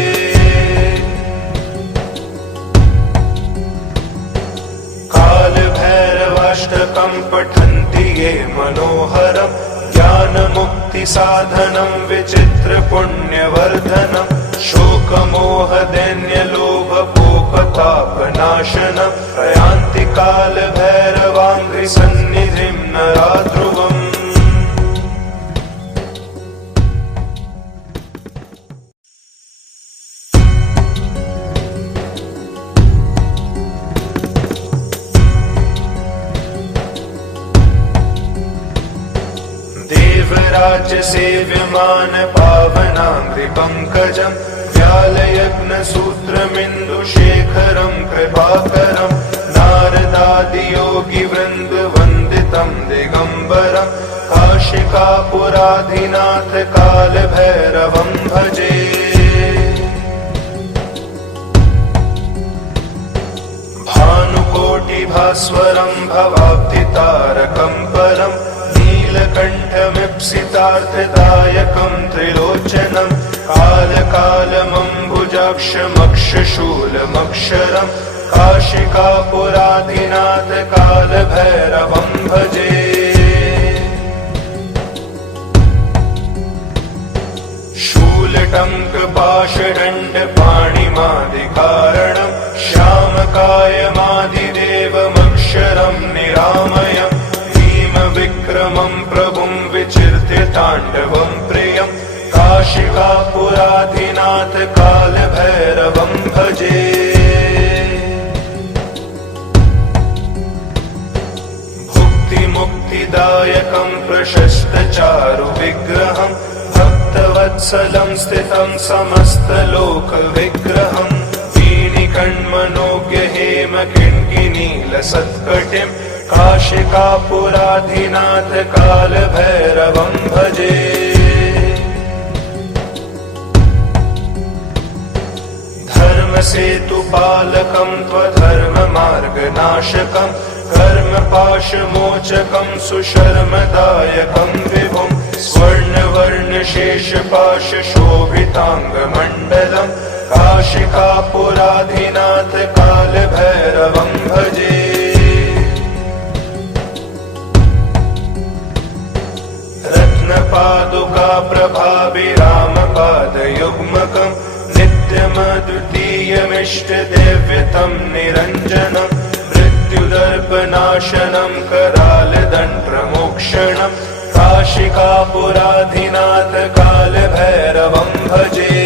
कालभैरवाष्टकं पठन्ति ये मनोहरं ज्ञानमुक्तिसाधनं विचित्रपुण्यवर्धनं शोकमोहदैन्यलोभपोपतापनाशनं प्रयान्ति कालभैरवाङ्घ्रिसन्निधिं नरा ध्रुवम्। देवराजसेव्यमान पावनाङ्घ्रिपङ्कजं व्यालयज्ञसूत्रमिन्दुशेखरं कृपाकरं नारदादियोगिवृन्दवन्दितं दिगम्बरं काशिकापुराधिनाथ कालभैरवं भजे। भानुकोटिभास्वरं भवाब्धितारकं परं नीलकण्ठमीप्सितार्थदायकं त्रिलोचनं कालकालमम्बुजाक्षमक्षशूलमक्षरं काशिकापुराधिनाथ कालभैरवं भजे। शूलटङ्कपाशदण्डपाणिमादिकारणं श्यामकायमादिदेवमक्षरं निरामयं भीमविक्रमं प्रभुं विचिर्त्य ताण्डवं प्रियं काशिकापुराधिनाथ कालभैरवं भजे। भुक्तिमुक्तिदायकं प्रशस्तचारु विग्रहं भक्तवत्सलं स्थितं समस्तलोकविग्रहं वीणिकण्मनोज्ञ हेम किङ्किणीलसत्कटिं काशिकापुराधिनाथ कालभैरवं भजे। धर्मसेतुपालकं त्वधर्ममार्गनाशकं कर्मपाशमोचकं सुशर्मदायकं विभुं स्वर्णवर्णशेषपाशशोभिताङ्गमण्डलं काशिकापुराधिनाथ कालभैरवं भजे। रत्नपादुका प्रभाभिरामपादयुग्मकं नित्यमद्वितीयमिष्टदेव्यतं निरञ्जनं मृत्युदर्पनाशनं करालदण्डप्रमोक्षणं काशिकापुराधिनाथ कालभैरवं भजे।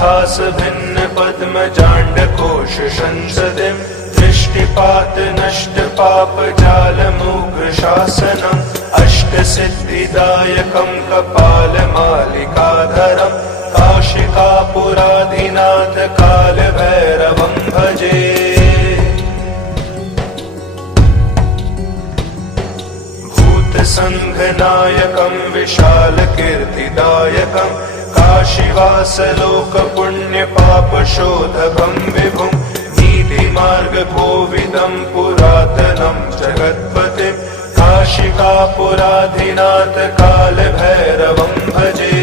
अट्टहास भिन्न पद्म जांड कोश संसदिं दृष्टिपात नष्ट पाप जाल मूघ शासनम् अष्ट सिद्धिदायकं कपाल मालिकाधरम् काशिकापुराधिनाथ काल भैरवं भजे। संघनायकं विशाल कीर्तिदायकं काशीवास लोक पुण्य पाप शोधकं विभुं नीति मार्ग कोविदं पुरातनं जगत्पतिं काशिकापुराधिनाथ काल भैरवं भजे।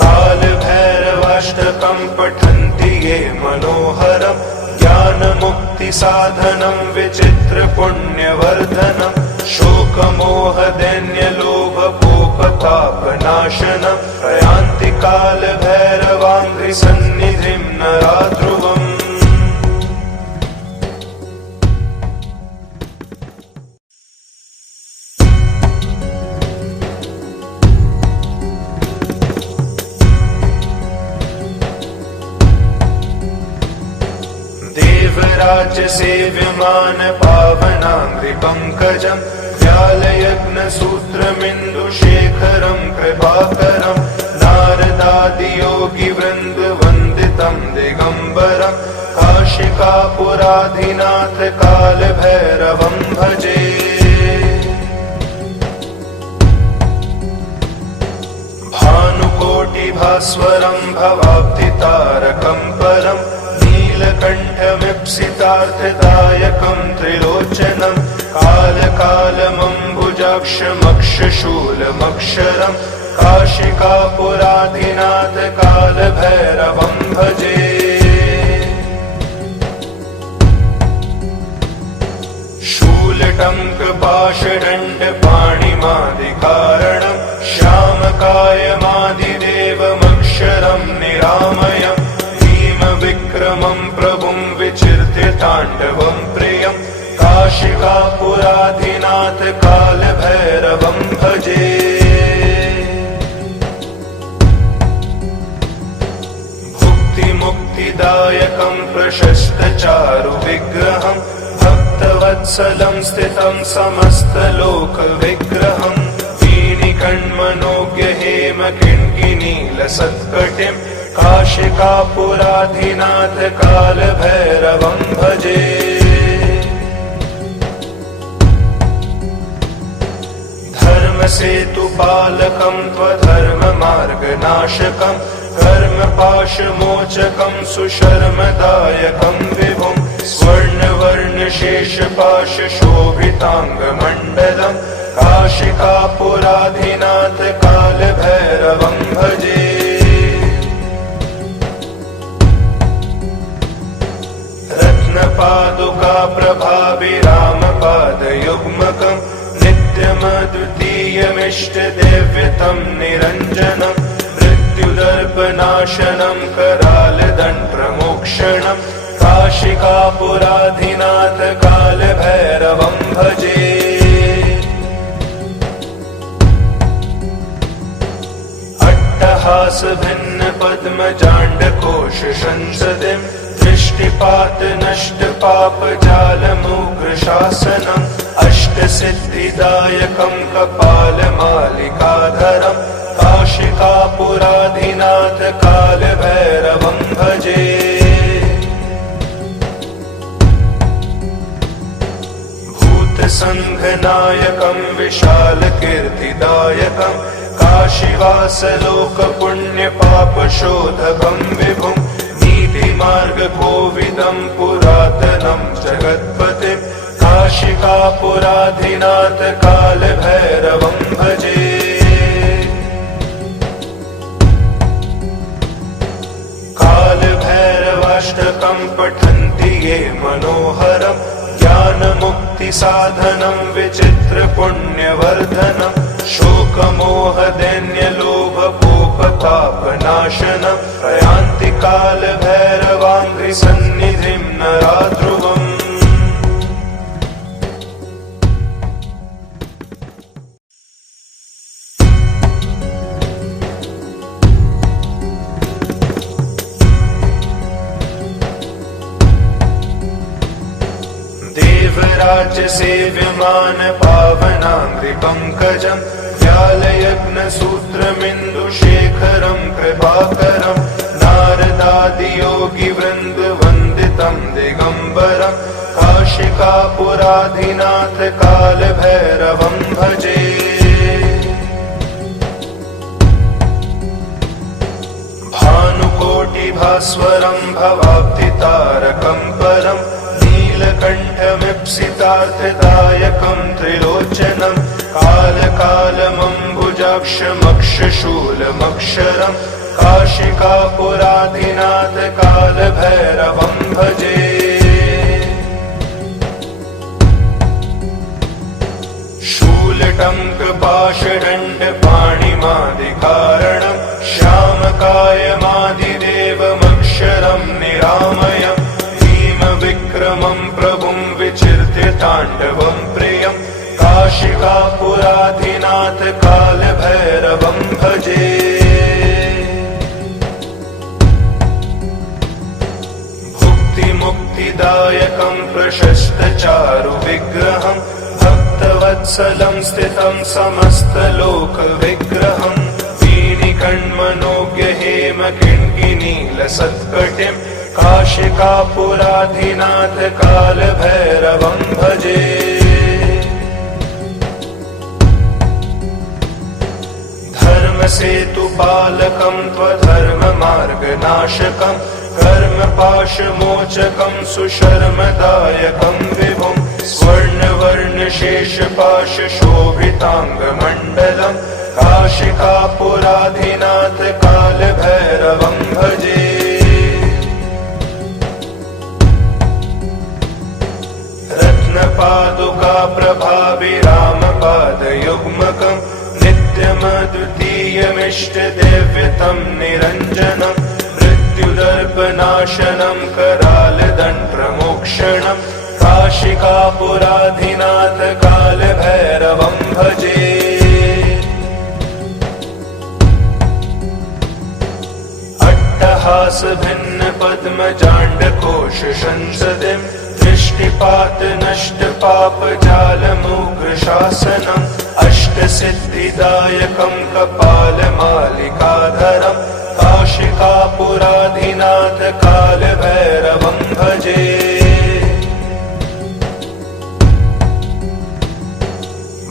काल भैरवाष्टकं पठन्ति ये मनोहरम् ज्ञान मुक्ति साधनं विचित्र पुण्यवर्धनं शोक मोह दैन्य लोभ कोप ताप नाशनं प्रयान्ति काल भैरवाङ्घ्रि सन्निधिं नराध्रुवम्। देवराज सेव्यमान पावनाङ्घ्रि पंकजं व्यालयज्ञ सूत्रमिन्दु शेखरं कृपाकरं नारदादि योगी वृन्द वन्दितं दिगंबरं काशिकापुराधिनाथ काल भैरवं भजे। भानुकोटि भास्वरं भवाब्धितारकं परं नीलकण्ठमीप्सितार्थदायकं त्रिलोचनं कालकालमम्बुजाक्षमक्षशूलमक्षरं काशिकापुराधिनाथ काल भैरवं भजे। शूलटङ्कपाशदण्डपाणिमादिकारणं श्यामकायमादिदेवमक्षरं निरामयम् विक्रमं प्रभुं विचिर्त्य ताण्डवं प्रियं काशिकापुराधिनाथ काल भैरवं भजे। भुक्ति मुक्तिदायकं प्रशस्त चारु विग्रहं भक्तवत्सलं स्थितं समस्तलोक विग्रहं वीणिकण्मनोज्ञ हेम किङ्किनील सत्कटिं काशिकापुराधिनाथ काल भैरवं भजे। धर्मसेतुपालकं त्वधर्ममार्गनाशकं कर्मपाशमोचकं सुशर्मदायकं विभुं स्वर्णवर्णशेषपाशशोभिताङ्गमण्डलं काशिकापुराधिनाथ काल भैरवं भजे। पादुका प्रभाभिरामपादयुग्मकं नित्यमद्वितीयमिष्टदेव्यतं निरञ्जनं मृत्युदर्पनाशनं करालदण्डप्रमोक्षणं काशिकापुराधिनाथ काल भैरवं भजे। अट्टहास भिन्न पद्म जांड कोश संसदिं दृष्टिपात नष्ट पाप जाल मूघ शासनम् अष्ट सिद्धिदायकं कपाल मालिकाधरं काशिकापुराधिनाथ काल भैरवं भजे। भूत संघनायकं विशाल कीर्तिदायकं काशीवास लोक पुण्य पाप शोधकं विभुं मार्ग कोविदं पुरातनं जगत्पतिं काशिकापुराधिनाथ काल भैरवं भजे। काल भैरवाष्टकं पठन्ति ये मनोहरं ज्ञान मुक्ति साधनं विचित्र पुण्यवर्धनं शोक मोह दैन्य लोभ कोप ताप नाशनं प्रयान्ति काल भैरवाङ्घ्रि सन्निधिं नराध्रुवम्। देवराज्य सेव्यमान पावनाङ्घ्रिपङ्कजम् व्यालयग्नसूत्रमिन्दुशेखरं कृपाकरं नारदादियोगिवृन्दवन्दितं दिगम्बरं काशिकापुराधिनाथ कालभैरवं भजे। भानुकोटिभास्वरं भवाब्धितारकं परं नीलकण्ठमीप्सितार्थदायकं त्रिलोचनं कालकालमम्बुजाक्षमक्षशूलमक्षरं काशिकापुराधिनाथ कालभैरवं भजे। शूलटङ्कपाशदण्डपाणिमादिकारणं श्यामकायमादिदेवमक्षरं निरामयं भीमविक्रमं प्रभुं विचित्य ताण्डवं प्रियं काशिकापुराधिनाथ कालभैरवं भजे। भुक्तिमुक्तिदायकं प्रशस्तचारुविग्रहं भक्तवत्सलं स्थितं समस्तलोकविग्रहं वीणिकण्मनोज्ञहेमकिङ्किनीलसत्कटिं काशिकापुराधिनाथ कालभैरवं भजे। धर्मसेतुपालकं त्वधर्ममार्गनाशकं कर्मपाशमोचकं सुशर्मदायकं विभुं स्वर्णवर्णशेषपाशशोभिताङ्गमण्डलं काशिकापुराधिनाथ कालभैरवं भजे। रत्नपादुकाप्रभाविरामपादयुग्मकं नित्यमद्वितीयमिष्टदैव्यतं निरञ्जनं मृत्युदर्पनाशनं करालदण्डप्रमोक्षणं काशिकापुराधिनाथ कालभैरवं भजे। अट्टहासभिन्नपद्मजाण्डकोशसंसदिं दृष्टिपातनष्टपापजालमुग्रशासनम् अष्टसिद्धिदायकं कपालमालिकाधरं काशिकापुराधिनाथ कालभैरवं भजे।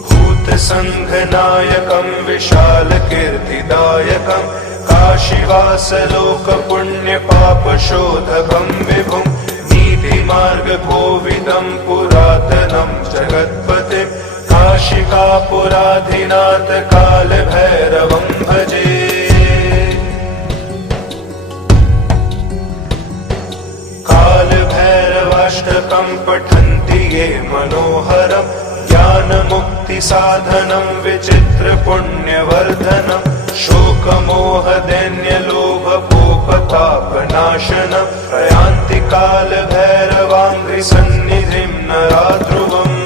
भूतसङ्घनायकं विशालकीर्तिदायकं काशीवासलोकपुण्यपापशोधकं विभुं नीतिमार्गकोविदं पुरातनं जगत्पतिं काशिकापुराधिनाथ कालभैरवं भजे। कालभैरवाष्टकं पठन्ति ये मनोहरं ज्ञानमुक्तिसाधनं विचित्रपुण्यवर्धनं शोकमोहदैन्यलोभकोपतापनाशनं प्रयान्ति कालभैरवाङ्घ्रिसन्निधिं नरा ध्रुवम्।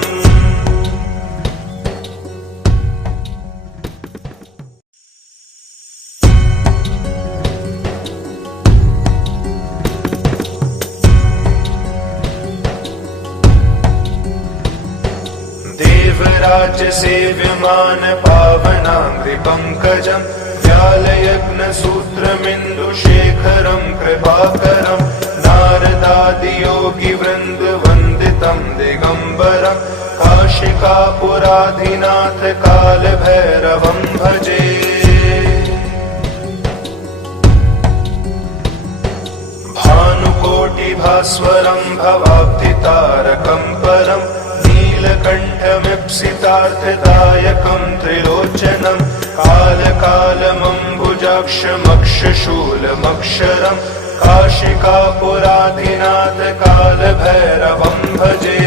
देवराज्य सेव्यमान पावनाङ्घ्रिपङ्कजं व्यालयग्नसूत्रमिन्दुशेखरं कृपाकरं नारदादियोगिवृन्दवन्दितं दिगम्बरं काशिकापुराधिनाथ कालभैरवं भजे। भानुकोटिभास्वरं भवाब्धितारकं परं नीलकण्ठमीप्सितार्थदायकं त्रिलोचनं कालकालमम्बुजाक्षमक्षशूलमक्षरं काशिकापुराधिनाथ कालभैरवं भजे।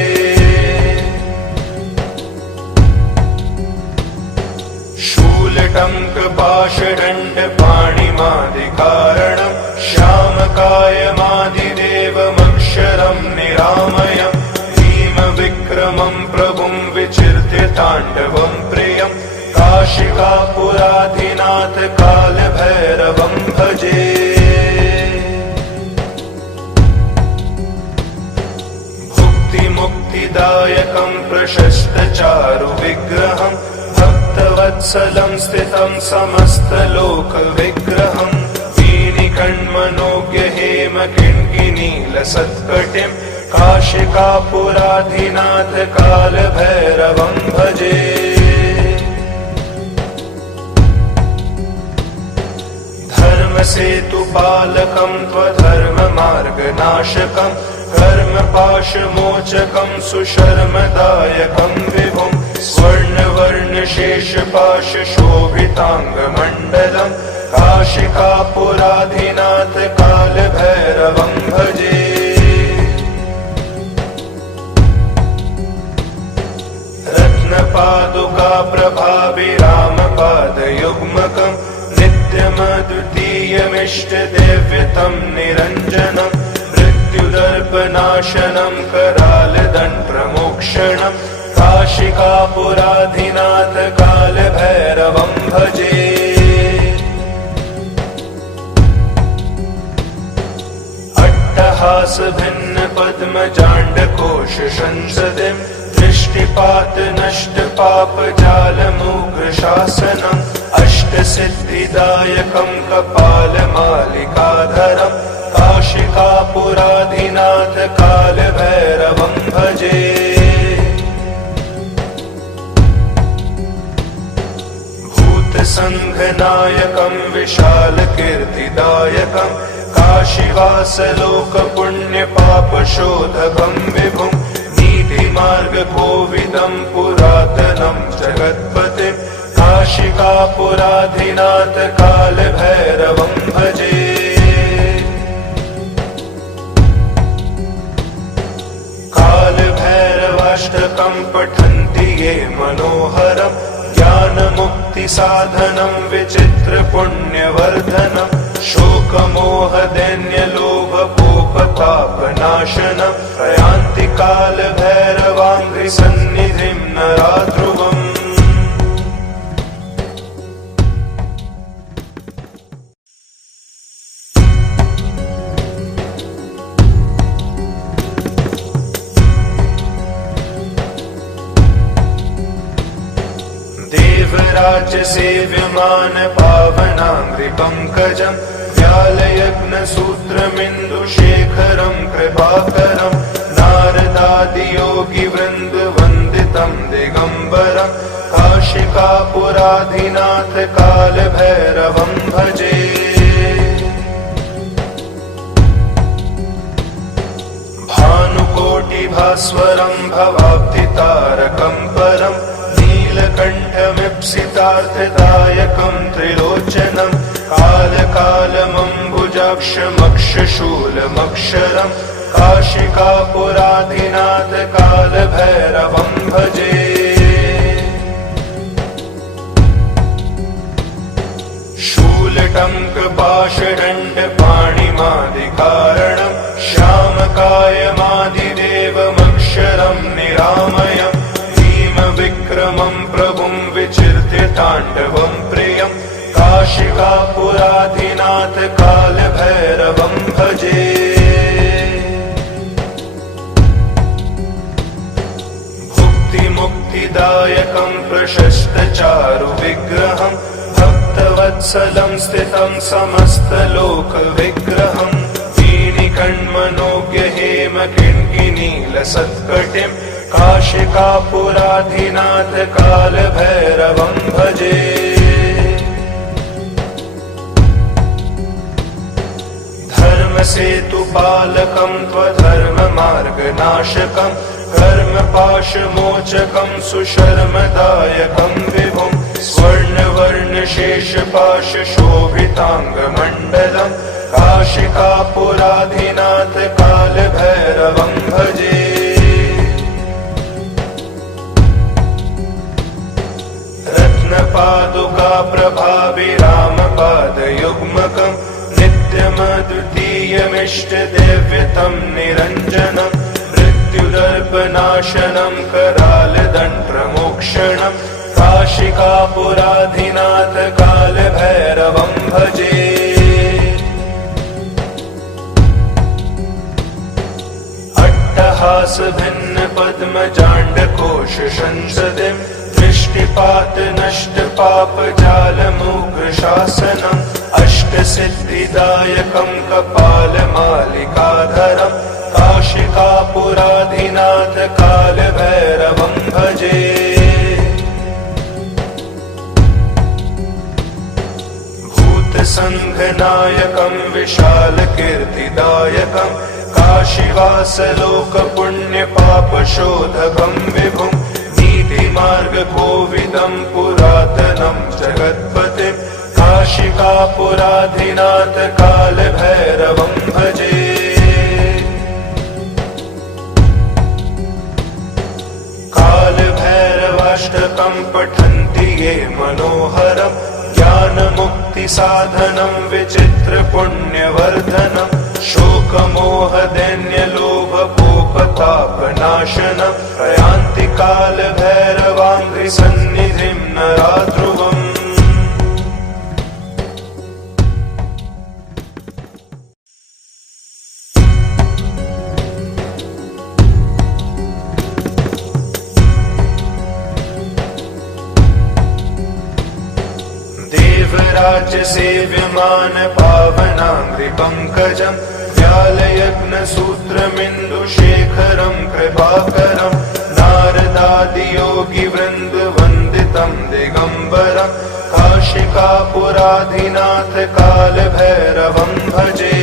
शूलटङ्कपाशदण्डपाणिमादिकारणं श्यामकायमादिदेवमक्षरं निरामयं भीमविक्रमं प्रभुं विचित्य ताण्डवं प्रियं काशिकापुराधिनाथ कालभैरवं भजे। मुक्तिदायकं प्रशस्तचारु विग्रहं भक्तवत्सलं स्थितं समस्तलोकविग्रहं वीणिकण्मनोज्ञ हेम किङ्किणीलसत्कटिं काशिकापुराधिनाथ कालभैरवं भजे। धर्मसेतुपालकं त्वधर्ममार्गनाशकं कर्मपाशमोचकं सुशर्मदायकं विभुं स्वर्णवर्णशेषपाशशोभिताङ्गमण्डलं काशिकापुराधिनाथ कालभैरवं भजे। रत्नपादुका प्रभाभिरामपादयुग्मकं नित्यमद्वितीयमिष्टदेव्यतं निरञ्जनं मृत्युदर्पनाशनं करालदण्डप्रमोक्षणं काशिकापुराधिनाथ कालभैरवं भजे। अट्टहासभिन्नपद्मजाण्डकोशसंसदिं दृष्टिपातनष्टपापजालमुग्रशासनम् अष्टसिद्धिदायकं कपालमालिकाधरं काशिकापुराधिनाथ कालभैरवं भजे। भूतसङ्घनायकं विशालकीर्तिदायकं काशीवासलोकपुण्यपापशोधकं विभुं नीतिमार्गकोविदं पुरातनं जगत्पतिं काशिकापुराधिनाथ कालभैरवं भजे। कालभैरवाष्टकं पठन्ति ये मनोहरं ज्ञानमुक्तिसाधनं विचित्रपुण्यवर्धनं शोकमोहदैन्यलोभकोपतापनाशनं प्रयान्ति कालभैरवाङ्घ्रिसन्निधिं नरा ध्रुवम्। देवराजसेव्यमान पावनाङ्घ्रिपङ्कजं व्यालयज्ञसूत्रमिन्दुशेखरं कृपाकरं नारदादियोगिवृन्दवन्दितं दिगम्बरं काशिकापुराधिनाथ कालभैरवं भजे। भानुकोटिभास्वरं भवाब्धितारकं परं नीलकण्ठमीप्सितार्थदायकं त्रिलोचनं कालकालमम्बुजाक्षमक्षशूलमक्षरं काशिकापुराधिनाथ कालभैरवं भजे। शूलटङ्कपाशदण्डपाणिमादिकारणं श्यामकायमादिदेवमक्षरं निरामयं भीमविक्रमं प्रभुं विचिर्त्य ताण्डवं प्रियं काशिकापुराधिनाथ कालभैरवं भजे। भुक्तिमुक्तिदायकं प्रशस्तचारु विग्रहं भक्तवत्सलं स्थितं समस्तलोकविग्रहं वीणिकण्मनोज्ञ हेम किङ्किणीलसत्कटिं काशिकापुराधिनाथ कालभैरवं भजे। धर्मसेतुपालकं त्वधर्ममार्गनाशकं कर्मपाशमोचकं सुशर्मदायकं विभुं स्वर्णवर्णशेषपाशशोभिताङ्गमण्डलं काशिकापुराधिनाथ कालभैरवं भजे। रत्नपादुका प्रभाभिरामपादयुग्मकं नित्यमद्वितीयमिष्टदेव्यतं निरञ्जनं मृत्युदर्पनाशनं करालदण्डप्रमोक्षणं काशिकापुराधिनाथ कालभैरवं भजे। अट्टहासभिन्न पद्मजाण्डकोश संसदिं दृष्टिपात नष्ट पाप जालमूक शासनम् अष्टसिद्धिदायकं कपालमालिकाधरम् काशिकापुराधिनाथ कालभैरवं भजे। भूतसङ्घनायकं विशालकीर्तिदायकं काशीवासलोकपुण्यपापशोधकं विभुं नीतिमार्गकोविदं पुरातनं जगत्पतिं काशिकापुराधिनाथ कालभैरवं भजे। कालभैरवाष्टकं पठन्ति ये मनोहरं ज्ञानमुक्तिसाधनं विचित्रपुण्यवर्धनं शोकमोहदैन्यलोभकोपतापनाशनं प्रयान्ति कालभैरवाङ्घ्रिसन्निधिं नरा ध्रुवम्। देवराजसेव्यमान पावनाङ्घ्रिपङ्कजं व्यालयज्ञसूत्रमिन्दुशेखरं कृपाकरं नारदादियोगिवृन्दवन्दितं दिगम्बरं काशिकापुराधिनाथ कालभैरवं भजे।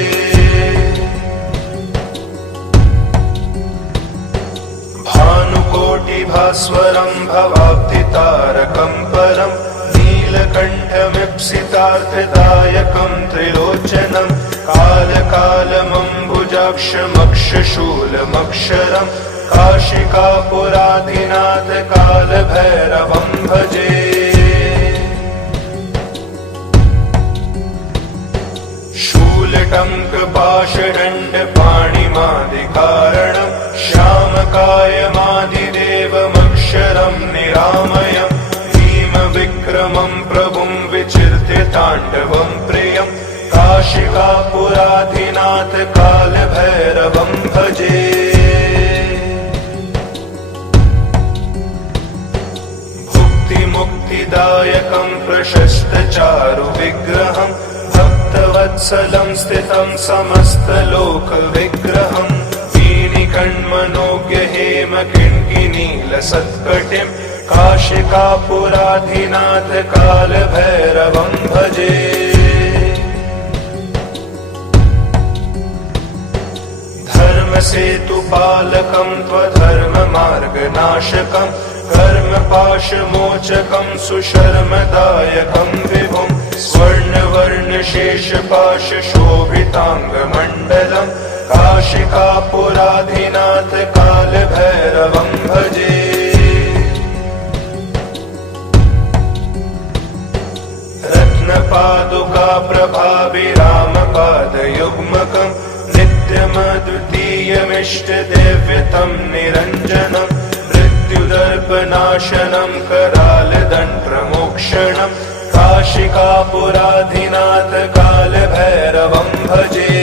भानुकोटिभास्वरं भवाब्धितारकं परं नीलकण्ठमीप्सितार्थदायकं त्रिलोचनं कालकालमम्बुजाक्षमक्षशूलमक्षरं काशिकापुराधिनाथ कालभैरवं भजे। शूलटङ्कपाशदण्डपाणिमादिकारणं श्यामकायमादिदेवमक्षरं निरामयम् विक्रमं प्रभुं विचिर्त्य ताण्डवं प्रियं काशिकापुराधिनाथ कालभैरवं भजे। भुक्तिमुक्तिदायकं प्रशस्तचारुविग्रहं भक्तवत्सलं स्थितं समस्तलोकविग्रहं वीणिकण्मनोज्ञहेमकिङ्किनीलसत्कटिं काशिकापुराधिनाथ कालभैरवं भजे। धर्मसेतुपालकं त्वधर्ममार्गनाशकं कर्मपाशमोचकं सुशर्मदायकं विभुं स्वर्णवर्णशेषपाशशोभिताङ्गमण्डलं काशिकापुराधिनाथ कालभैरवं भजे। पादुका प्रभाभिरामपादयुग्मकं नित्यमद्वितीयमिष्टदेव्यतं निरञ्जनं मृत्युदर्पनाशनं करालदण्डमोक्षणं काशिकापुराधिनाथ कालभैरवं भजे।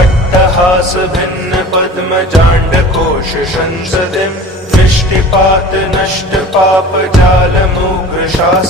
अट्टहासभिन्नपद्मजाण्डकोश संसदिं दृष्टिपात नष्ट पाप जालमूक शासनम्